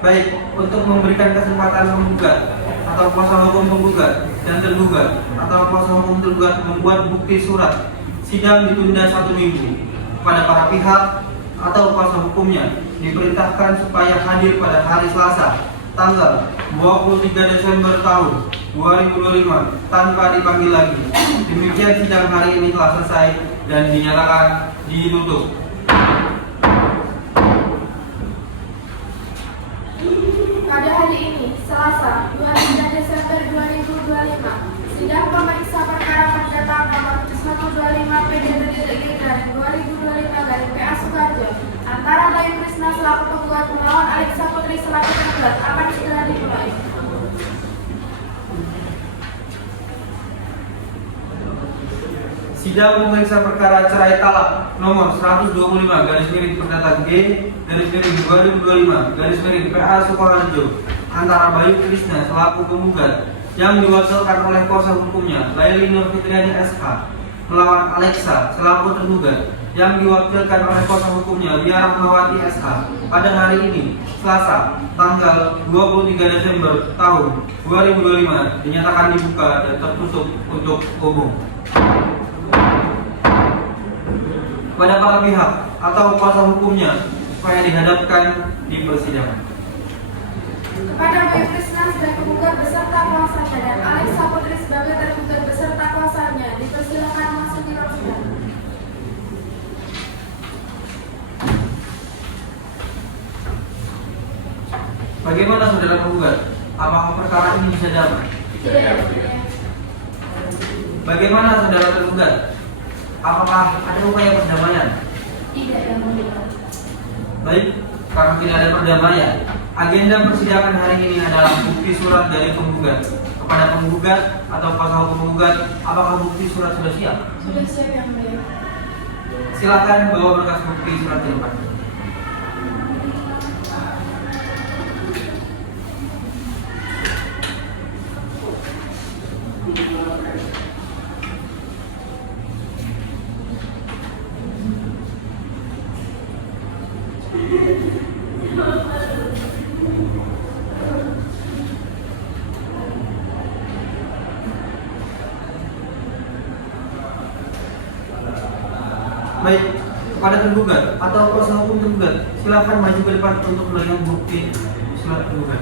Baik, untuk memberikan kesempatan penggugat atau kuasa hukum penggugat dan tergugat atau kuasa hukum tergugat membuat bukti surat, sidang ditunda 1 minggu. Pada para pihak atau kuasa hukumnya diperintahkan supaya hadir pada hari Selasa, tanggal 23 Desember tahun 2025 tanpa dipanggil lagi. Demikian sidang hari ini telah selesai dan dinyatakan ditutup. Pada hari ini, Selasa, 23 Desember 2025, sidang pemeriksa perkara perdata nomor 125 PDPDDG garing 2025 garing PA Soeharto antara Bayu Krisna selaku penggugat melawan Alexa Putri selaku penggugat akan segera dimulai. Sidang memeriksa perkara cerai talak nomor 125 garis miring perdata G garis miring 2025 garis miring PA Sukoharjo antara Bayu Krisna selaku penggugat yang diwakilkan oleh kuasa hukumnya Laili Nur Fitriani SH melawan Alexa selaku tergugat yang diwakilkan oleh kuasa hukumnya Lia Rahmawati SH pada hari ini Selasa tanggal 23 Desember tahun 2025 dinyatakan dibuka dan tertutup untuk umum. Pada para pihak atau kuasa hukumnya supaya dihadapkan di persidangan. Kepada Bayu Krisna sebagai penggugat beserta kuasanya dan Alexa Putri sebagai tergugat beserta kuasanya dipersilakan masuk di ruang sidang. Bagaimana saudara penggugat? Apakah perkara ini bisa damai? Tidak. Bagaimana saudara tergugat? Apakah ada upaya perdamaian? Tidak, yang mulia. Baik, karena tidak ada perdamaian, agenda persidangan hari ini adalah bukti surat dari penggugat kepada penggugat atau kuasa hukum penggugat, apakah bukti surat sudah siap? Sudah siap yang mulia. Silakan bawa berkas bukti surat ke depan. Baik, kepada tergugat atau kuasa hukum tergugat, silakan maju ke depan untuk melihat bukti surat tergugat.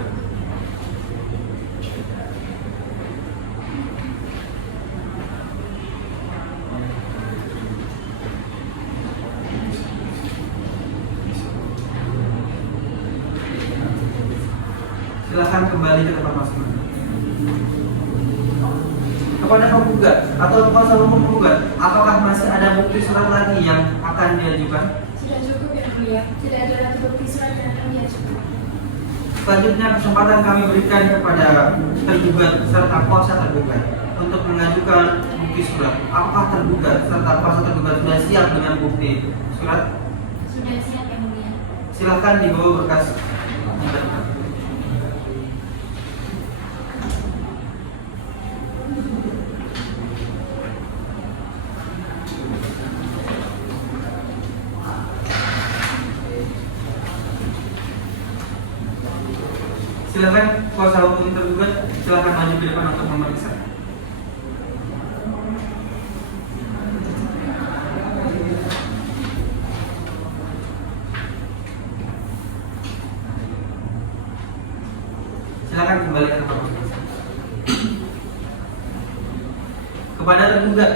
Silakan kembali ke tempat masing-masing. Kepada penggugat atau kuasa hukum penggugat, apakah masih ada bukti surat lagi yang akan diajukan? Sudah cukup yang mulia. Tidak ada lagi bukti surat yang akan diajukan. Selanjutnya kesempatan kami berikan kepada tergugat serta kuasa tergugat untuk mengajukan bukti surat. Apakah tergugat serta kuasa tergugat sudah siap dengan bukti surat? Sudah siap yang mulia. Silakan dibawa berkas. Silakan kuasa hukum tergugat, silakan maju ke depan untuk memeriksa. Silakan kembali ke tempat masing-masing. Kepada tergugat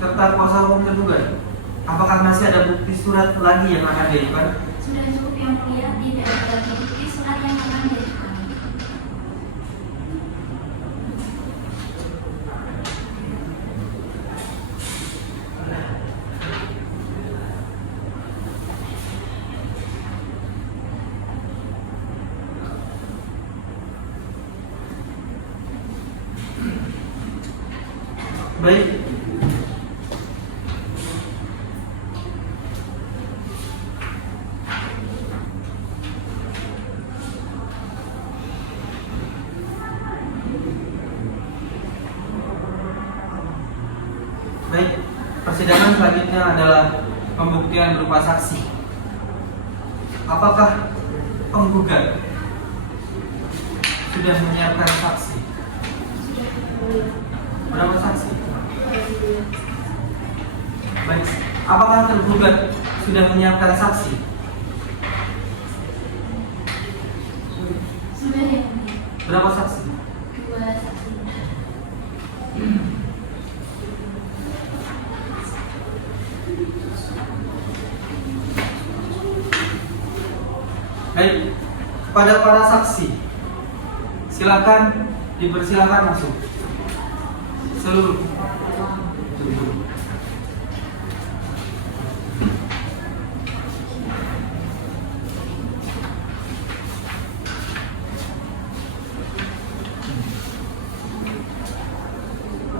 serta kuasa hukum tergugat, apakah masih ada bukti surat lagi yang akan diajukan? Sudah cukup yang mulia. Tidak ada lagi bukti surat yang akan diajukan. Baik. Baik, persidangan selanjutnya adalah pembuktian berupa saksi. Apakah penggugat sudah menyiapkan saksi? Berapa saksi? Baik, apakah tergugat sudah menyiapkan saksi? Sudah yang mulia. Berapa saksi? 2 saksi. Baik, pada para saksi, silakan dipersilakan masuk. Seluruh.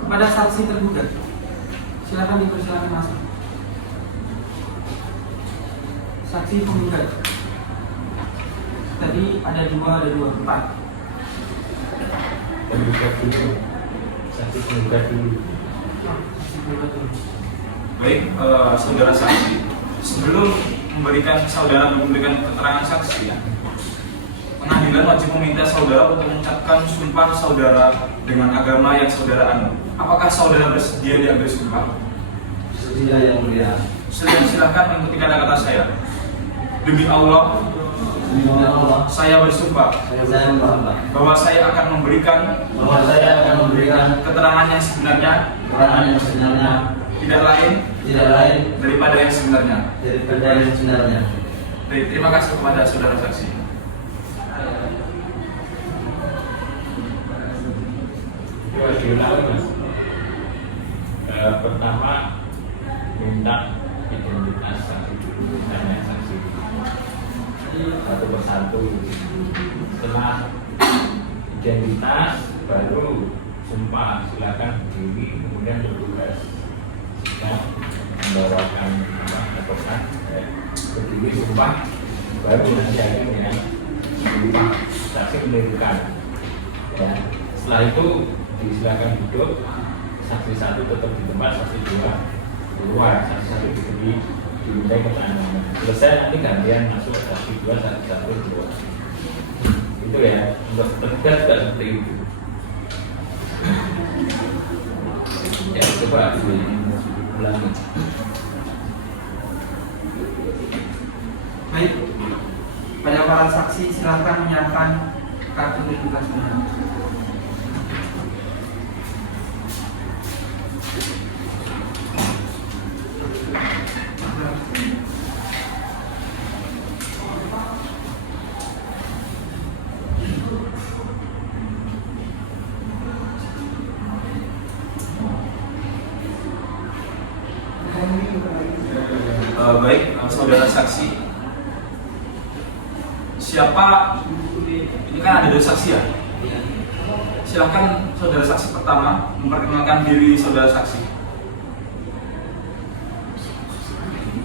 Pada saksi tergugat, silakan dipersilakan masuk. Saksi penggugat. Tadi ada 4. Tergugat dulu. Saksi penggugat dulu. Saksi penggugat dulu. Baik, saudara saksi, sebelum memberikan keterangan saksi ya, pengadilan wajib meminta saudara untuk mengucapkan sumpah saudara dengan agama yang saudara anut. Apakah saudara bersedia diambil sumpah? Bersedia yang mulia. Silahkan mengikuti kata-kata saya. Demi Allah, saya bersumpah bahwa saya akan memberikan keterangan yang sebenarnya, tidak lain daripada yang sebenarnya. Baik, terima kasih kepada saudara saksi. Mas. Pertama minta identitas saksi dulu, tanya saksi satu persatu. Setelah identitas baru sumpah silakan berdiri, kemudian bertugas jika membawakan advokat berdiri sumpah, baru nanti akan yang sumpah saksi menentukan. Ya. Setelah itu disilakan duduk, saksi satu tetap di tempat, saksi dua keluar, saksi satu dimintai keterangan. Selesai nanti gantian masuk saksi dua, saksi satu keluar. Itu ya, untuk tegas tidak seperti itu. Ya, coba diulangi. Baik, pada para saksi silakan menyiapkan kartu identitasnya. Baik, saudara saksi, siapa ini kan ada 2 saksi ya? Silakan saudara saksi pertama memperkenalkan diri saudara saksi.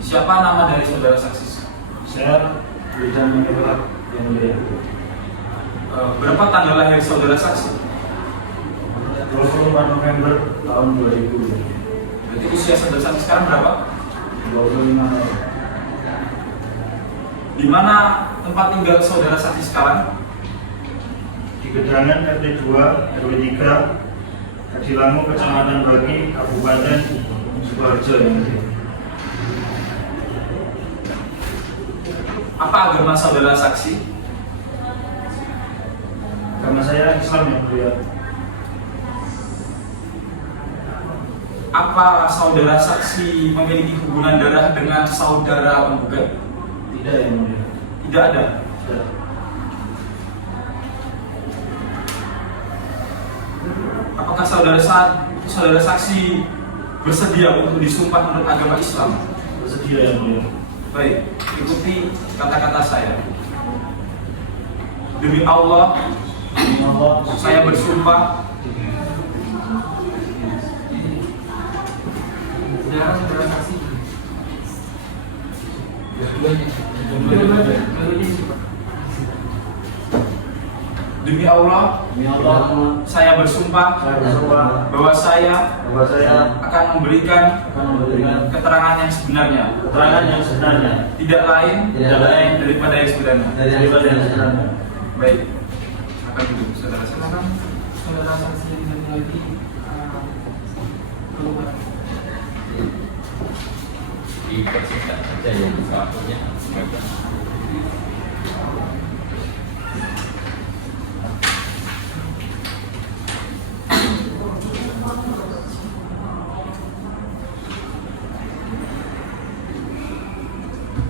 Siapa nama dari saudara saksi? Saya Wildan Mengelar yang mulia. Berapa tanggal lahir saudara saksi? 24 November tahun 2000. Berarti usia saudara saksi sekarang berapa? 25 tahun. Di mana tempat tinggal saudara saksi sekarang? Di Gedangan RT 2 RW 3 Kadilangu, Kecamatan Bagi, Kabupaten Sukoharjo. Apa agama saudara saksi? Karena saya Islam yang mulia. Apa saudara saksi memiliki hubungan darah dengan saudara penggugat? Tidak yang mulia. Tidak ada. Tidak. Apakah saudara saksi bersedia untuk disumpah menurut agama Islam? Bersedia yang mulia. Baik, ikuti kata-kata saya. Demi Allah, Demi Allah, saya bersumpah Saudara saksi. demi Allah, Demi Allah, saya bersumpah saya bersumpah bahwa saya bahwa saya akan memberikan akan memberikan keterangan yang sebenarnya, keterangan yang sebenarnya, tidak lain daripada yang sebenarnya. daripada yang sebenarnya. Baik, akan duduk saudara saksi. Silakan saudara saksi yang satu lagi keluar. Dipersingkat saja yang waktunya.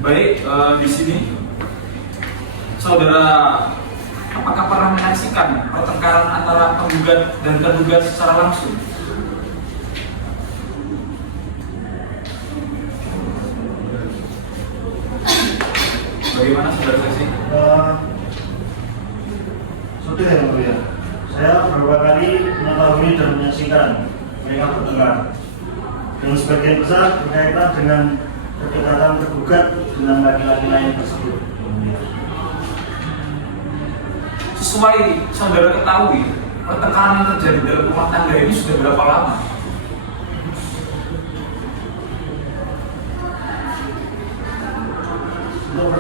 Baik, di sini saudara apakah pernah menyaksikan pertengkaran antara penggugat dan tergugat secara langsung? Bagaimana saudara saksi? Sudah yang mulia. Saya beberapa kali mengetahui dan menyaksikan mereka bertengkar. Dan sebagian besar berkaitan dengan kedekatan tergugat dengan laki-laki lain tersebut. Sesuai saudara ketahui, pertengkaran yang terjadi dalam rumah tangga ini sudah berapa lama? Untuk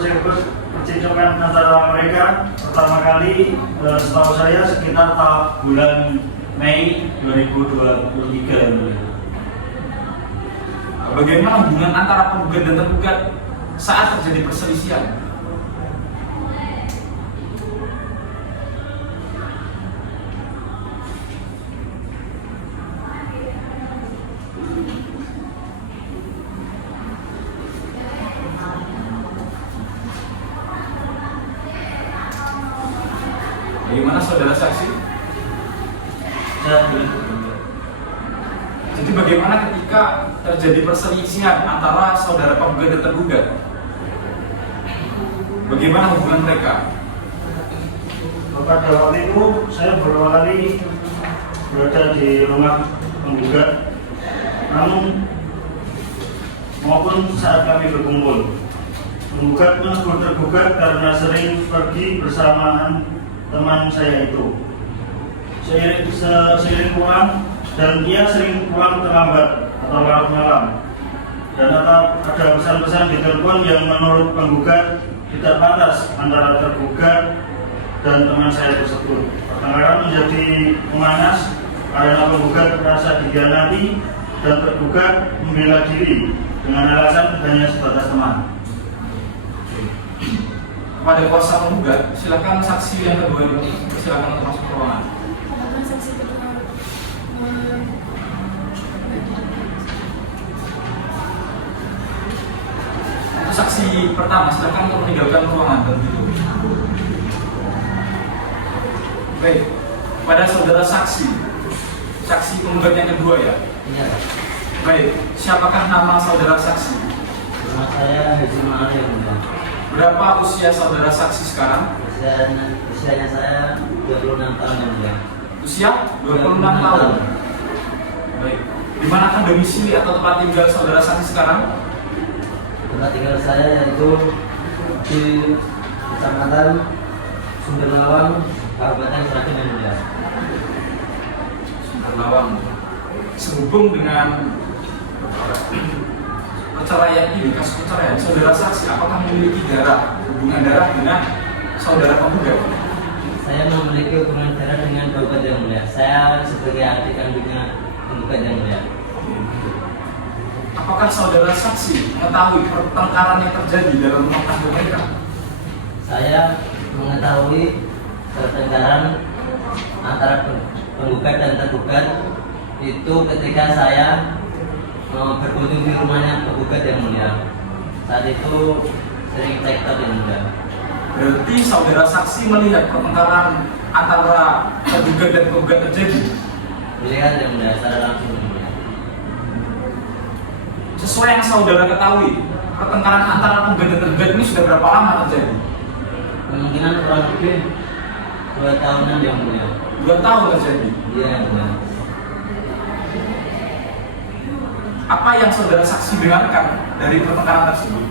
percekcokan antara mereka pertama kali setahu saya sekitar bulan Mei 2023 yang mulia. Bagaimana hubungan antara penggugat dan tergugat saat terjadi perselisihan? Bagaimana saudara saksi? Jadi bagaimana ketika terjadi perselisihan antara saudara penggugat dan tergugat? Bagaimana hubungan mereka? Pada waktu itu saya beberapa kali berada di rumah penggugat, namun maupun saat kami berkumpul. Penggugat menegur tergugat karena sering pergi bersamaan teman saya itu. Seiring pulang, dan dia sering pulang terlambat atau larut malam. Dan ada pesan-pesan di telepon yang menurut penggugat tidak pantas antara tergugat dan teman saya tersebut. Pertengkaran menjadi memanas karena penggugat merasa dikhianati dan tergugat membela diri dengan alasan hanya sebatas teman. Kepada kuasa penggugat, silakan saksi yang kedua ini, silakan untuk masuk ke ruangan. Saksi kedua Saksi pertama, silakan untuk meninggalkan ruangan tertutup. Baik, pada saudara saksi penggugat yang kedua ya. Iya. Baik, siapakah nama saudara saksi? Nama saya Haji Ma'arif. Berapa usia saudara saksi sekarang? Usianya saya 26 tahun yang mulia. Usia 26 tahun. Baik, di manakah domisili atau tempat tinggal saudara saksi sekarang? Tempat tinggal saya yaitu di Kecamatan Sumberlawang, Kabupaten Sragen yang mulia. Sumberlawang. Sehubung dengan perceraian ini, kasus perceraian, saudara saksi apakah memiliki hubungan darah dengan saudara penggugat? Saya memiliki hubungan darah dengan penggugat yang mulia. Saya sebagai adik kandungnya penggugat yang mulia. Apakah saudara saksi mengetahui pertengkaran yang terjadi dalam rumah tangga mereka? Saya mengetahui pertengkaran antara penggugat dan tergugat itu ketika saya berkunjung di rumahnya penggugat yang mulia. Saat itu sering cekcok yang mulia. Berarti saudara saksi melihat pertengkaran antara tergugat dan penggugat terjadi? Melihat yang mulia secara langsung yang mulia. Sesuai yang saudara ketahui, pertengkaran antara penggugat dan tergugat ini sudah berapa lama terjadi? Kemungkinan kurang lebih 2 tahunan yang mulia. 2 tahun terjadi. Iya yang mulia. Apa yang saudara saksi dengarkan dari pertengkaran tersebut?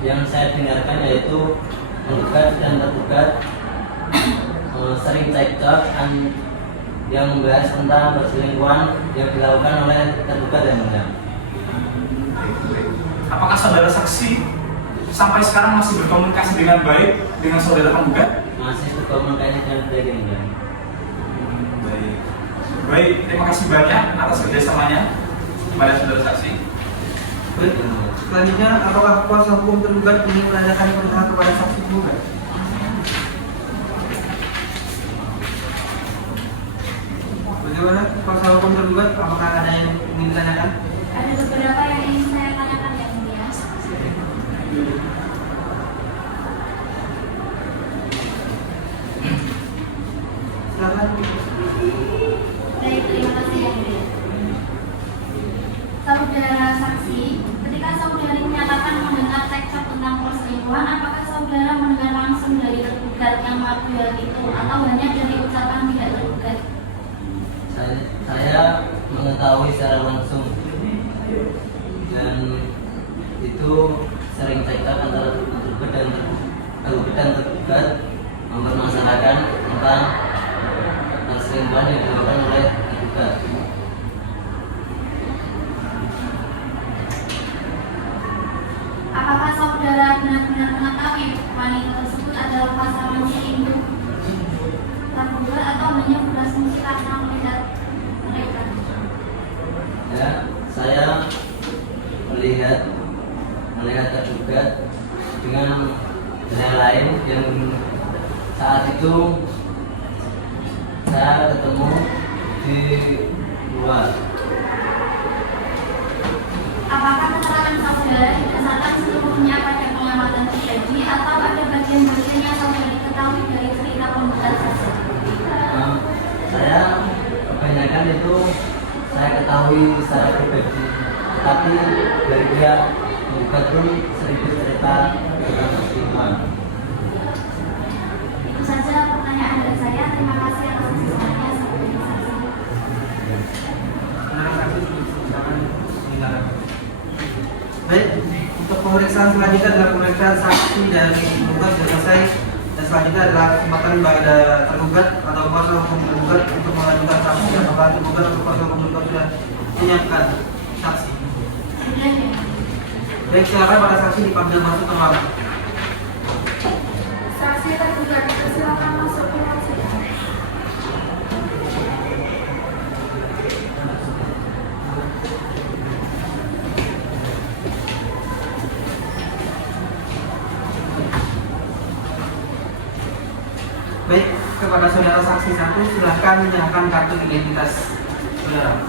Yang saya dengarkan yaitu penggugat dan tergugat sering cekcok yang membahas tentang perselingkuhan yang dilakukan oleh tergugat yang mulia. Apakah saudara saksi sampai sekarang masih berkomunikasi dengan baik dengan saudara penggugat? Masih berkomunikasi dengan baik yang mulia. Baik, terima kasih banyak atas kerjasamanya kepada saudara saksi. Baik, selanjutnya apakah kuasa hukum tergugat ingin menanyakan pertanyaan kepada saksi penggugat? Bagaimana kuasa hukum tergugat? Apakah ada yang ingin ditanyakan? Ada beberapa yang ingin saya tanyakan yang mulia. Silakan. Baik, terima kasih yang mulia. Saudara saksi, ketika saudari menyatakan mendengar cekcok tentang perselingkuhan, apakah saudara mendengar langsung dari tergugat yang mengakui hal itu atau hanya dari ucapan pihak tergugat? Saya mengetahui secara langsung dan itu sering cekcok antara tergugat dan tergugat mempermasalahkan tentang perselingkuhan yang dilakukan oleh tergugat. Apakah saudara benar-benar mengetahui wanita tersebut adalah pasangan selingkuh tergugat atau hanya berasumsi karena melihat mereka? Ya, saya melihat tergugat dengan hal lain yang saat itu saya ketemu di luar. Apakah keterangan saudara didasarkan seluruhnya pada pengamatan terjadi atau ada bagian-bagian yang saudara ketahui dari cerita pembukaan saja? Saya kebanyakan itu saya ketahui secara pribadi, tetapi dari pihak penggugat pun sedikit cerita tentang perselingkuhan. Itu saja pertanyaan dari saya. Terima kasih atas pemeriksaan selanjutnya adalah pemeriksaan saksi dari tergugat sudah selesai, dan selanjutnya adalah kesempatan pada tergugat atau kuasa hukum tergugat untuk mengajukan saksi. Apakah tergugat atau kuasa hukum tergugat sudah menyiapkan saksi? Baik, silakan para saksi dipanggil masuk ke ruangan. Saksi tergugat, silakan masuk ke ruang sidang. Baik, kepada saudara saksi satu, silahkan menyerahkan kartu identitas saudara.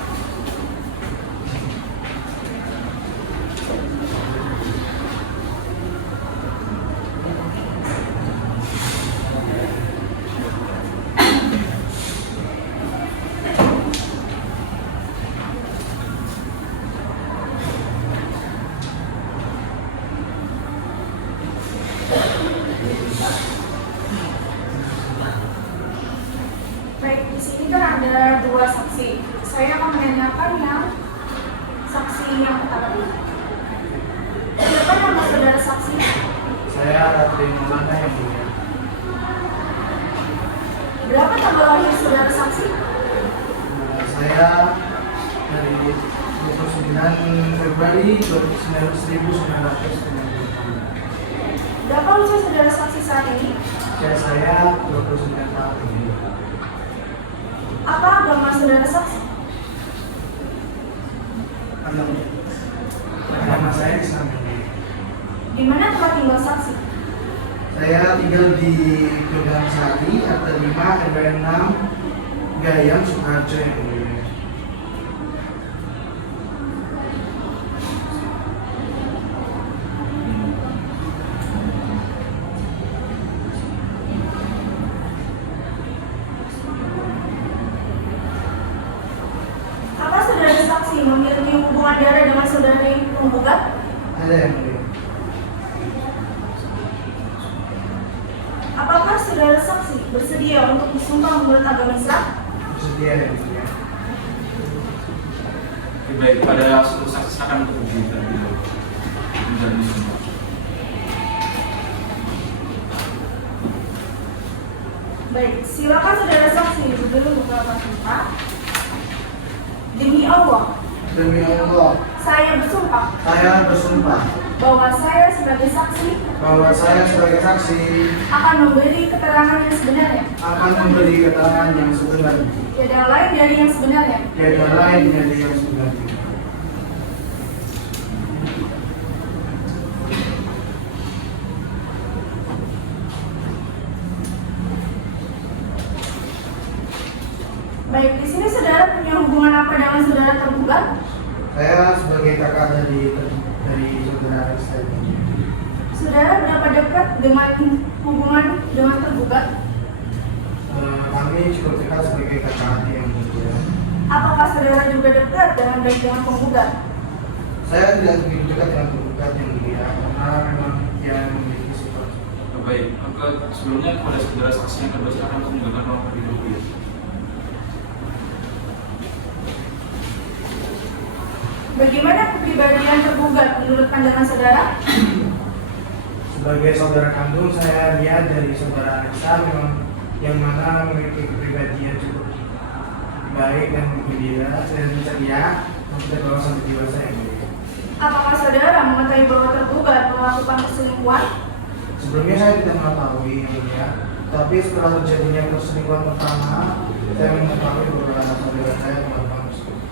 Baik, di sini kan ada dua saksi. Saya akan menanyakan yang saksi yang pertama dulu. Siapa nama saudara saksi? Saya Ratri Maulana yang mulia. Berapa tanggal lahir saudara saksi? Saya dari 29 Februari 1998. Berapa usia saudara saksi saat ini? Usia saya 29 tahun. Apa agama saudara saksi? Agama saya Islam. Di mana tempat tinggal saksi? Saya tinggal di Gedang Sari, RT 5, RW 6, Gayam, Sukoharjo yang mulia. Apa saudara saksi memiliki hubungan darah dengan saudara penggugat? Ada yang mulia. Apakah saudara saksi bersedia untuk disumpah menurut agama Islam? Bersedia yang mulia. Baik, pada seluruh saksi akan terhubung menjadi semua. Baik, silakan saudara saksi dulu beberapa sumpah. Demi Allah, Demi Allah, saya bersumpah saya bersumpah bahwa saya sebagai saksi bahwa saya sebagai saksi akan memberi keterangan yang sebenarnya, akan memberi keterangan yang sebenarnya, tidak lain dari yang sebenarnya. tiada lain dari yang sebenarnya. Baik, di sini saudara punya hubungan apa dengan saudara tergugat? Saya sebagai kakak dari saudara saya. Saudara berapa dekat dengan hubungan dengan tergugat? Kami cukup dekat sebagai kakak adik yang mulia. Apakah saudara juga dekat dengan baik dengan penggugat? Saya tidak begitu dekat dengan penggugat yang mulia karena memang dia memiliki sifat. Baik, maka sebelumnya kepada saudara saksi yang kedua silakan untuk menggunakan ruang terlebih dahulu. Bagaimana kepribadian tergugat menurut pandangan saudara? Sebagai saudara kandung saya lihat dari saudara Anissa memang yang mana memiliki kepribadian cukup baik dan gembira dan ceria untuk terbawa sampai dewasa yang mulia. Apakah saudara mengetahui bahwa tergugat melakukan perselingkuhan? Sebelumnya saya tidak mengetahui yang mulia, tapi setelah terjadinya perselingkuhan pertama, saya mengetahui bahwa saudara saya melakukan perselingkuhan.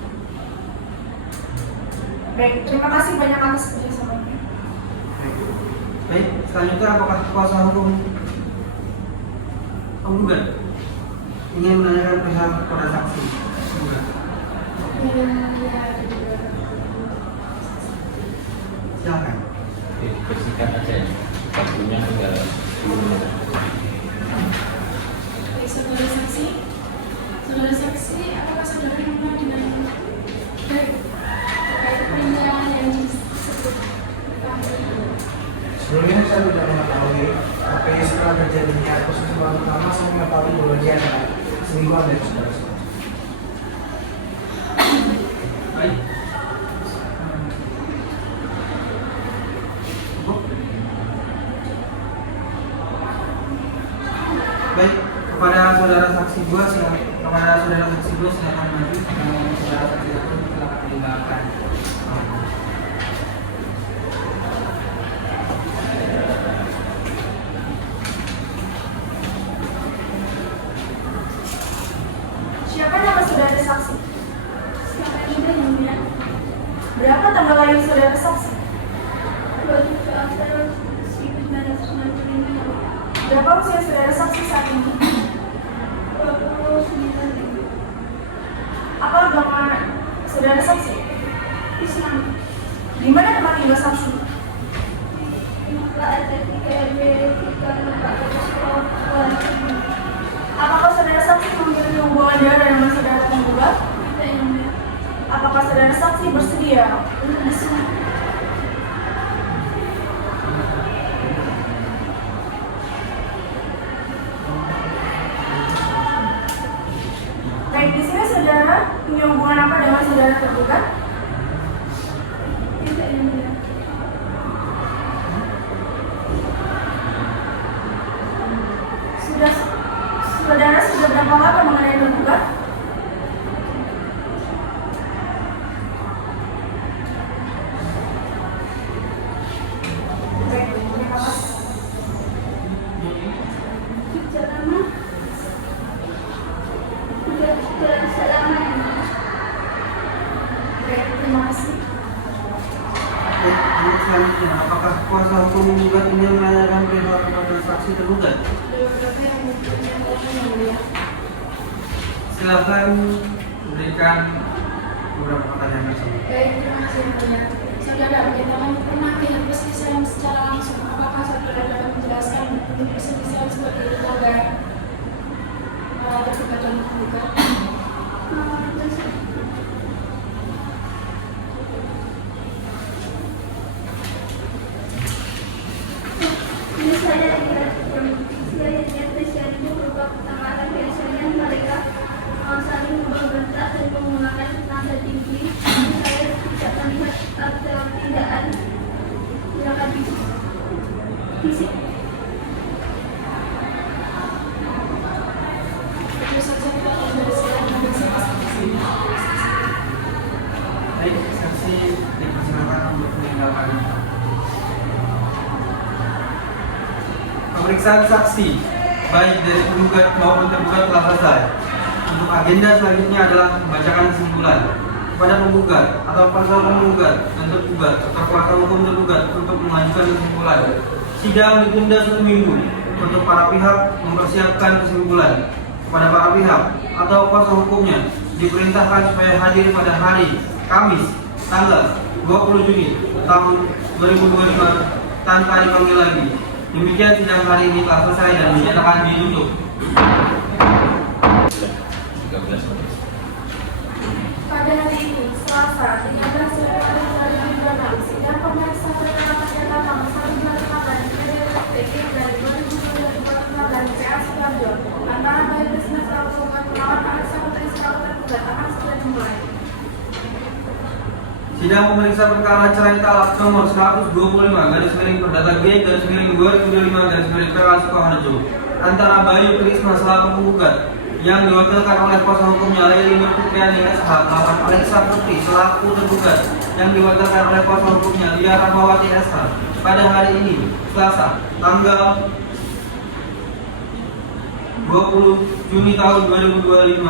Baik, terima kasih banyak atas kerjasamanya. Baik, selanjutnya apakah kuasa hukum penggugat ingin menanyakan perihal kepada saksi? Silakan. Bersihkan aja ya. Waktunya tinggal 10 menit. Baik, saudara saksi, apakah saudara mengenal dengan baik terkait pernyataan yang disebut? Sebelumnya saya tidak mengetahui, tapi setelah terjadinya perselingkuhan pertama saya mengetahui bahwa dia adalah selingkuhan dari saudara saya. Baik. Baik, kepada saudara saksi 2 silakan. Kepada saudara saksi 2 silakan maju. Saudara saksi 1 silakan meninggalkan. Siapa nama saudara saksi? Siapa juga yang mulia? Berapa tanggal lahir saudara saksi? 27 April 1995. Berapa usia saudara saksi saat ini? 29. Apa agama saudara saksi? Islam. Di mana tempat tinggal saksi? Pak RT 3 RW 3 Apakah saudara saksi memiliki hubungan darah dengan saudara penggugat? Tidak yang mulia. Apakah saudara saksi bersedia? Islam. Baik, di sini saudara punya hubungan apa dengan saudara tergugat? Tidak yang mulia. Saudara sudah berapa lama mengenai tergugat? Baik, terima kasih. Sejak lama. Sudah sejak lama yang mulia. Baik, terima kasih. Baik, untuk selanjutnya, apakah kuasa hukum menggugat ini menanyakan perihal kepada saksi tergugat? Beberapa yang mulia. Silakan berikan beberapa pertanyaan tersebut. Baik, terima kasih yang mulia. Saudara, bagaimana pernah melihat perselisihan secara langsung? Apakah saudara dapat menjelaskan bentuk perselisihan seperti itu agar tergugat dan tergugat? Ini saya lihat perselisihan itu berupa pertemanan biasanya mereka saling membentak dan menggunakan nada tinggi. Saya tidak melihat ada tindakan fisik. Baik, saksi dipersilakan untuk meninggalkan. Pemeriksaan saksi baik dari penggugat maupun tergugat telah selesai. Untuk agenda selanjutnya adalah membacakan kesimpulan kepada penggugat atau kuasa hukum penggugat dan tergugat atau kuasa hukum tergugat untuk mengajukan kesimpulan. Sidang ditunda 1 minggu untuk para pihak mempersiapkan kesimpulan. Kepada para pihak atau kuasa hukumnya diperintahkan supaya hadir pada hari Kamis tanggal 20 Juni tahun 2025 tanpa dipanggil lagi. Demikian sidang hari ini telah selesai dan dinyatakan ditutup. Pada hari ini, Selasa, 13 Februari 2026, sidang pemeriksaan perkara perdata nomor 158 PDPT dari 2025 dan PA Sidoarjo antara Bayu Krisna selaku penggugat melawan Aleksa Putri selaku tergugat akan segera dimulai. Sidang pemeriksa perkara cerai talak nomor 125/Perdata G/2025/PA Sukoharjo antara Bayu Krisna selaku penggugat yang diwakilkan oleh kuasa hukumnya Leili Nur Fitriani SH melawan Aleksa Putri selaku tergugat yang diwakilkan oleh kuasa hukumnya Lia Rahmawati SH pada hari ini Selasa tanggal 20 Juni tahun 2025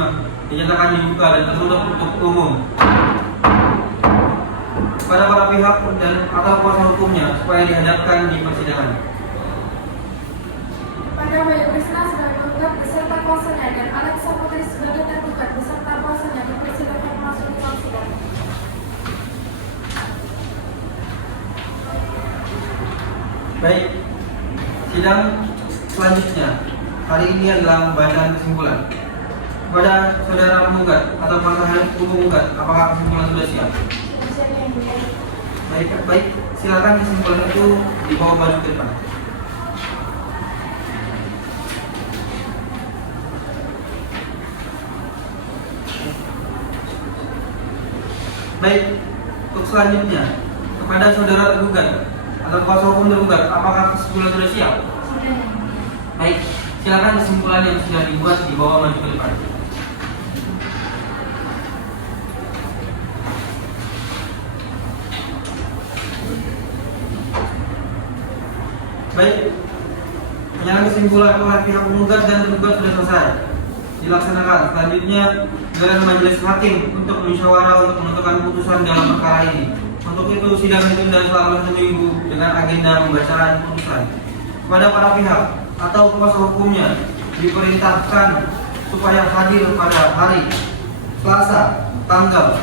dinyatakan dibuka dan tertutup untuk umum. Kepada para pihak dan atau kuasa hukumnya supaya dihadapkan di persidangan. Pada Bayu Krisna sebagai penggugat beserta kuasanya dan Aleksa Putri sebagai tergugat beserta kuasanya dipersilakan masuk ke ruang sidang. Baik, sidang selanjutnya hari ini adalah pembacaan kesimpulan. Kepada saudara penggugat atau kuasa hukum penggugat, apakah kesimpulan sudah siap? Baik, silakan kesimpulan itu dibawa maju ke depan. Baik, untuk selanjutnya kepada saudara tergugat atau kuasa hukum tergugat, apakah kesimpulan sudah siap? Baik, Silakan kesimpulan yang sudah dibuat dibawa maju ke depan. Baik, penyerahan kesimpulan oleh pihak penggugat dan tergugat sudah selesai. Dilaksanakan. Selanjutnya, giliran majelis hakim untuk bermusyawarah untuk menentukan putusan dalam perkara ini. Untuk itu, sidang ditunda selama 1 minggu dengan agenda pembacaan putusan. Kepada para pihak atau kuasa hukumnya diperintahkan supaya hadir pada hari Selasa tanggal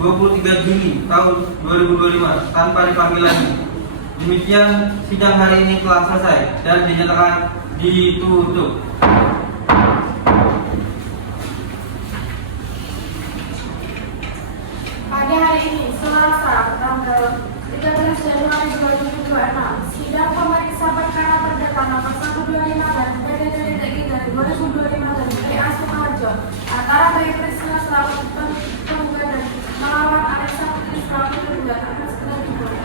23 Juni tahun 2025 tanpa dipanggil lagi. Demikian sidang hari ini telah selesai dan dinyatakan ditutup. Pada hari ini, Selasa, tanggal 13 Januari 2026, sidang pemeriksa perkara perdata nomor 125 dan PDTTI dari 2025 dan PA Sukoharjo antara Bayu Krisna selaku penggugat dan melawan Aleksa Putri selaku tergugat akan segera dimulai.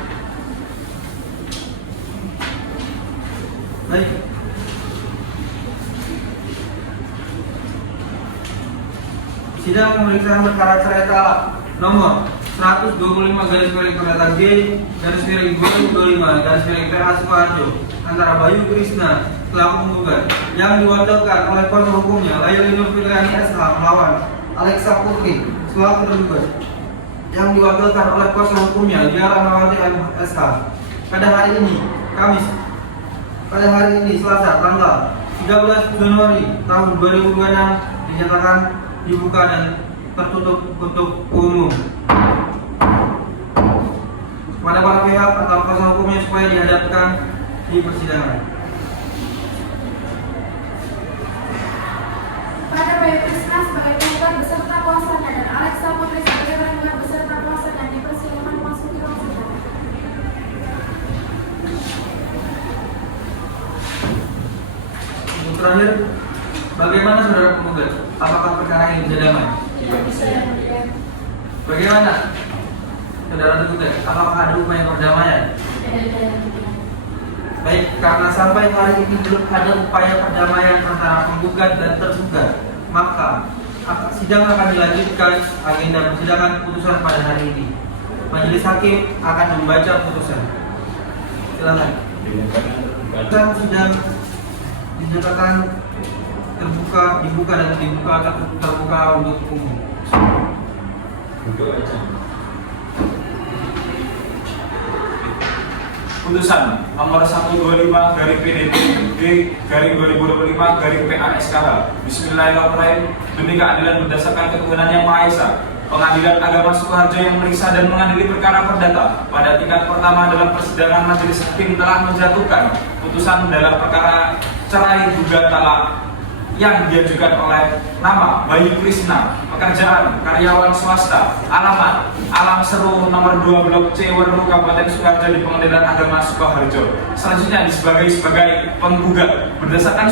Baik. Sidang pemeriksaan perkara cerai talak nomor 125 garis miring perdata G garis miring 2025 garis miring PA Sukoharjo antara Bayu Krisna selaku penggugat yang diwakilkan oleh kuasa hukumnya Laili Nur Fitriani SH melawan Aleksa Putri selaku tergugat yang diwakilkan oleh kuasa hukumnya Lia Rahmawati SH pada hari ini Selasa tanggal 13 Januari tahun 2026 dinyatakan dibuka dan tertutup untuk umum. Kepada para pihak atau kuasa hukumnya supaya dihadapkan di persidangan. Pada Bayu Krisna sebagai penggugat beserta kuasanya dan Aleksa Putri sebagai tergugat beserta kuasanya dipersilakan memasuki ruang sidang. Untuk terakhir, bagaimana saudara penggugat? Apakah perkara ini bisa damai? Bagaimana saudara tergugat? Apakah ada upaya perdamaian? Baik, karena sampai hari ini belum ada upaya perdamaian antara penggugat dan tergugat, maka sidang akan dilanjutkan agenda persidangan putusan pada hari ini. Majelis hakim akan membaca putusan. Silakan. Putusan sidang dinyatakan dibuka untuk umum. Putusan nomor 125 garing PDTG garing 2025 garing PASKH. Bismillahirrahmanirrahim. Demi keadilan berdasarkan ketuhanan yang Maha Esa, Pengadilan Agama Sukoharjo yang memeriksa dan mengadili perkara perdata pada tingkat pertama dalam persidangan majelis hakim telah menjatuhkan putusan dalam perkara cerai gugat talak yang diajukan oleh nama Bayu Krisna, pekerjaan karyawan swasta, alamat Alam Seru nomor 2 Blok C Weru Kabupaten Sukoharjo di Pengadilan Agama Sukoharjo. Selanjutnya sebagai penggugat berdasarkan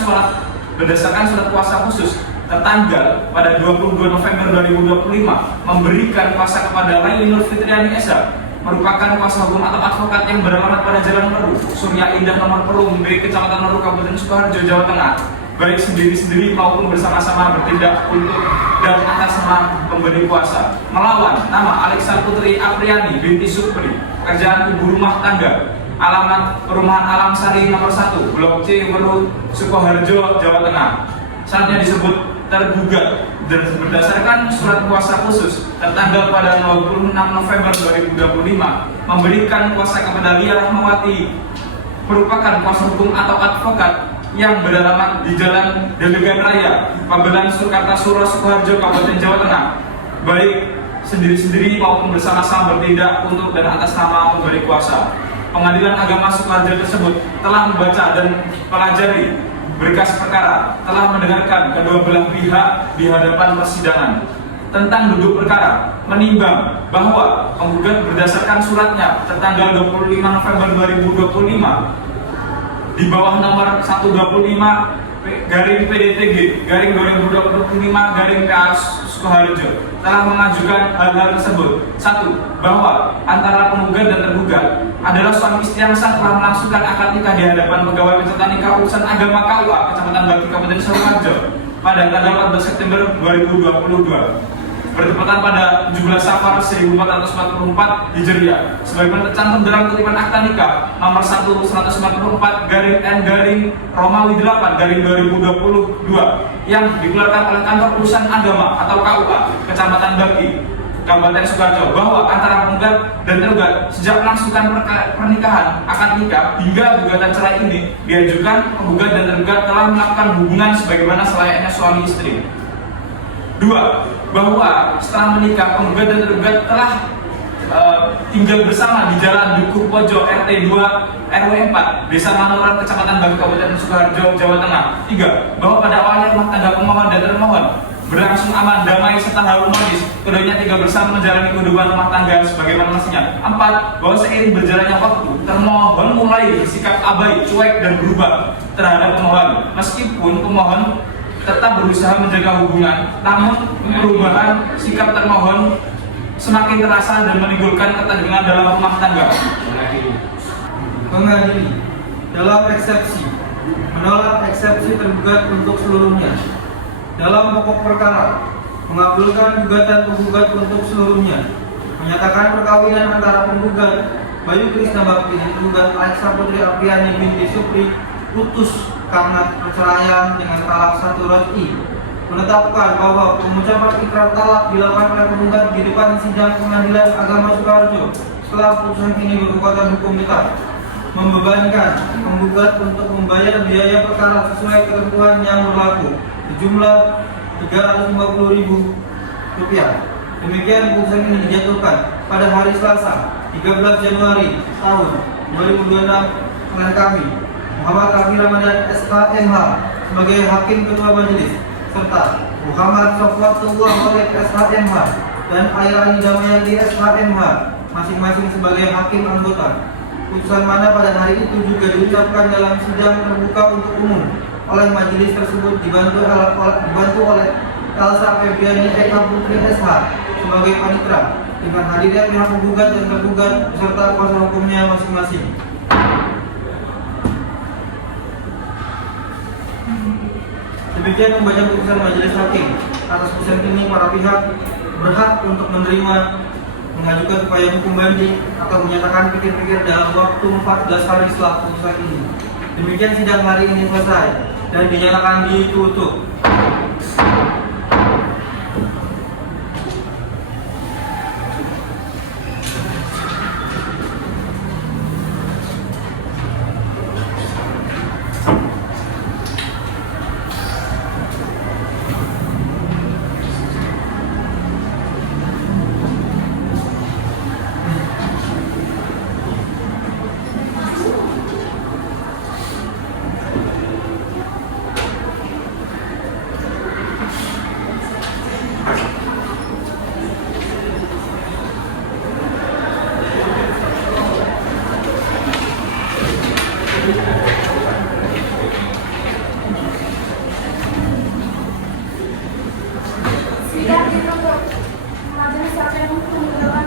surat kuasa khusus tertanggal pada 22 November 2025 memberikan kuasa kepada Laili Nur Fitriani SH merupakan kuasa hukum atau advokat yang beralamat pada Jalan Meru, Surya Indah nomor Perum B, Kecamatan Meru, Kabupaten Sukoharjo, Jawa Tengah, baik sendiri-sendiri maupun bersama-sama bertindak untuk dan atas nama pemberi kuasa melawan nama Aleksa Putri Apriani binti Supri, pekerjaan ibu rumah tangga, alamat Perumahan Alam Sari nomor 1 Blok C Meru, Sukoharjo, Jawa Tengah. Saatnya disebut tergugat dan berdasarkan surat kuasa khusus tertanggal pada 26 November 2025 memberikan kuasa kepada Lia Rahmawati merupakan kuasa hukum atau advokat yang beralamat di Jalan Delegan Raya, Pabelan Sukartasura, Sukoharjo, Kabupaten Jawa Tengah, baik sendiri-sendiri maupun bersama-sama bertindak untuk dan atas nama pemberi kuasa. Pengadilan Agama Sukoharjo tersebut telah membaca dan pelajari berkas perkara, telah mendengarkan kedua belah pihak di hadapan persidangan tentang duduk perkara, menimbang bahwa penggugat berdasarkan suratnya tertanggal 25 November 2025 di bawah nomor 125 garing PDTG garing 2025 garing PA Sukoharjo telah mengajukan hal-hal tersebut. 1. Bahwa antara penggugat dan tergugat adalah suami istri yang sah telah melangsungkan akad nikah di hadapan pegawai pencatatan nikah urusan agama KUA Kecamatan Baki Kabupaten Sukoharjo pada tanggal 14 September 2022 bertepatan pada 17 Safar 1444 Hijriah sebagaimana tercantum dalam kutipan akta nikah nomor 1/144/N/Romawi 8/2022 yang dikeluarkan oleh kantor urusan agama atau KUA Kecamatan Baki Kabupaten Sukoharjo bahwa antara penggugat dan tergugat sejak melangsungkan pernikahan akad nikah hingga gugatan cerai ini diajukan penggugat dan tergugat telah melakukan hubungan sebagaimana selayaknya suami istri. 2. Bahwa setelah menikah penggugat dan tergugat telah tinggal bersama di Jalan Dukuh Pojo RT 2 RW 4 Desa Manuran Kecamatan Baki Kabupaten Sukoharjo Jawa Tengah. 3. Bahwa pada awalnya rumah tangga pemohon dan termohon berlangsung aman, damai serta harum manis. Keduanya tinggal bersama menjalani kehidupan rumah tangga sebagaimana mestinya. 4. Bahwa seiring berjalannya waktu, termohon mulai bersikap abai, cuek dan berubah terhadap pemohon. Meskipun pemohon tetap berusaha menjaga hubungan, namun perubahan sikap termohon semakin terasa dan menimbulkan ketegangan dalam rumah tangga. Mengadili dalam eksepsi menolak eksepsi tergugat untuk seluruhnya. Dalam pokok perkara mengabulkan gugatan penggugat untuk seluruhnya. Menyatakan perkawinan antara penggugat Bayu Krisna Bakti dan tergugat Alexa Putri Apriani binti Supri putus karena perceraian dengan talak 1 raj'i. Menetapkan bahwa pengucapan ikrar talak dilakukan oleh penggugat di depan sidang Pengadilan Agama Sukoharjo setelah putusan ini berkekuatan hukum tetap. Membebankan penggugat untuk membayar biaya perkara sesuai ketentuan yang berlaku sejumlah Rp350.000. Demikian putusan ini dijatuhkan pada hari Selasa 13 Januari tahun 2026 oleh kami Muhammad Rafi Ramadan SHMH sebagai Hakim Ketua Majelis serta Muhammad Sofwatullah Khalid SHMH dan Airani Damayanti SHMH masing-masing sebagai Hakim Anggota. Putusan mana pada hari itu juga diucapkan dalam sidang terbuka untuk umum oleh majelis tersebut dibantu oleh Elsa Febriani Eka Putri SH sebagai panitera dengan hadirnya pihak penggugat dan tergugat beserta kuasa hukumnya masing-masing. Demikian membaca putusan majelis hakim. Atas putusan ini para pihak berhak untuk menerima, mengajukan upaya hukum banding atau menyatakan pikir-pikir dalam waktu 14 hari setelah putusan ini. Demikian sidang hari ini selesai dan dinyatakan ditutup. Sidang ditutup. Majelis hakim menggelar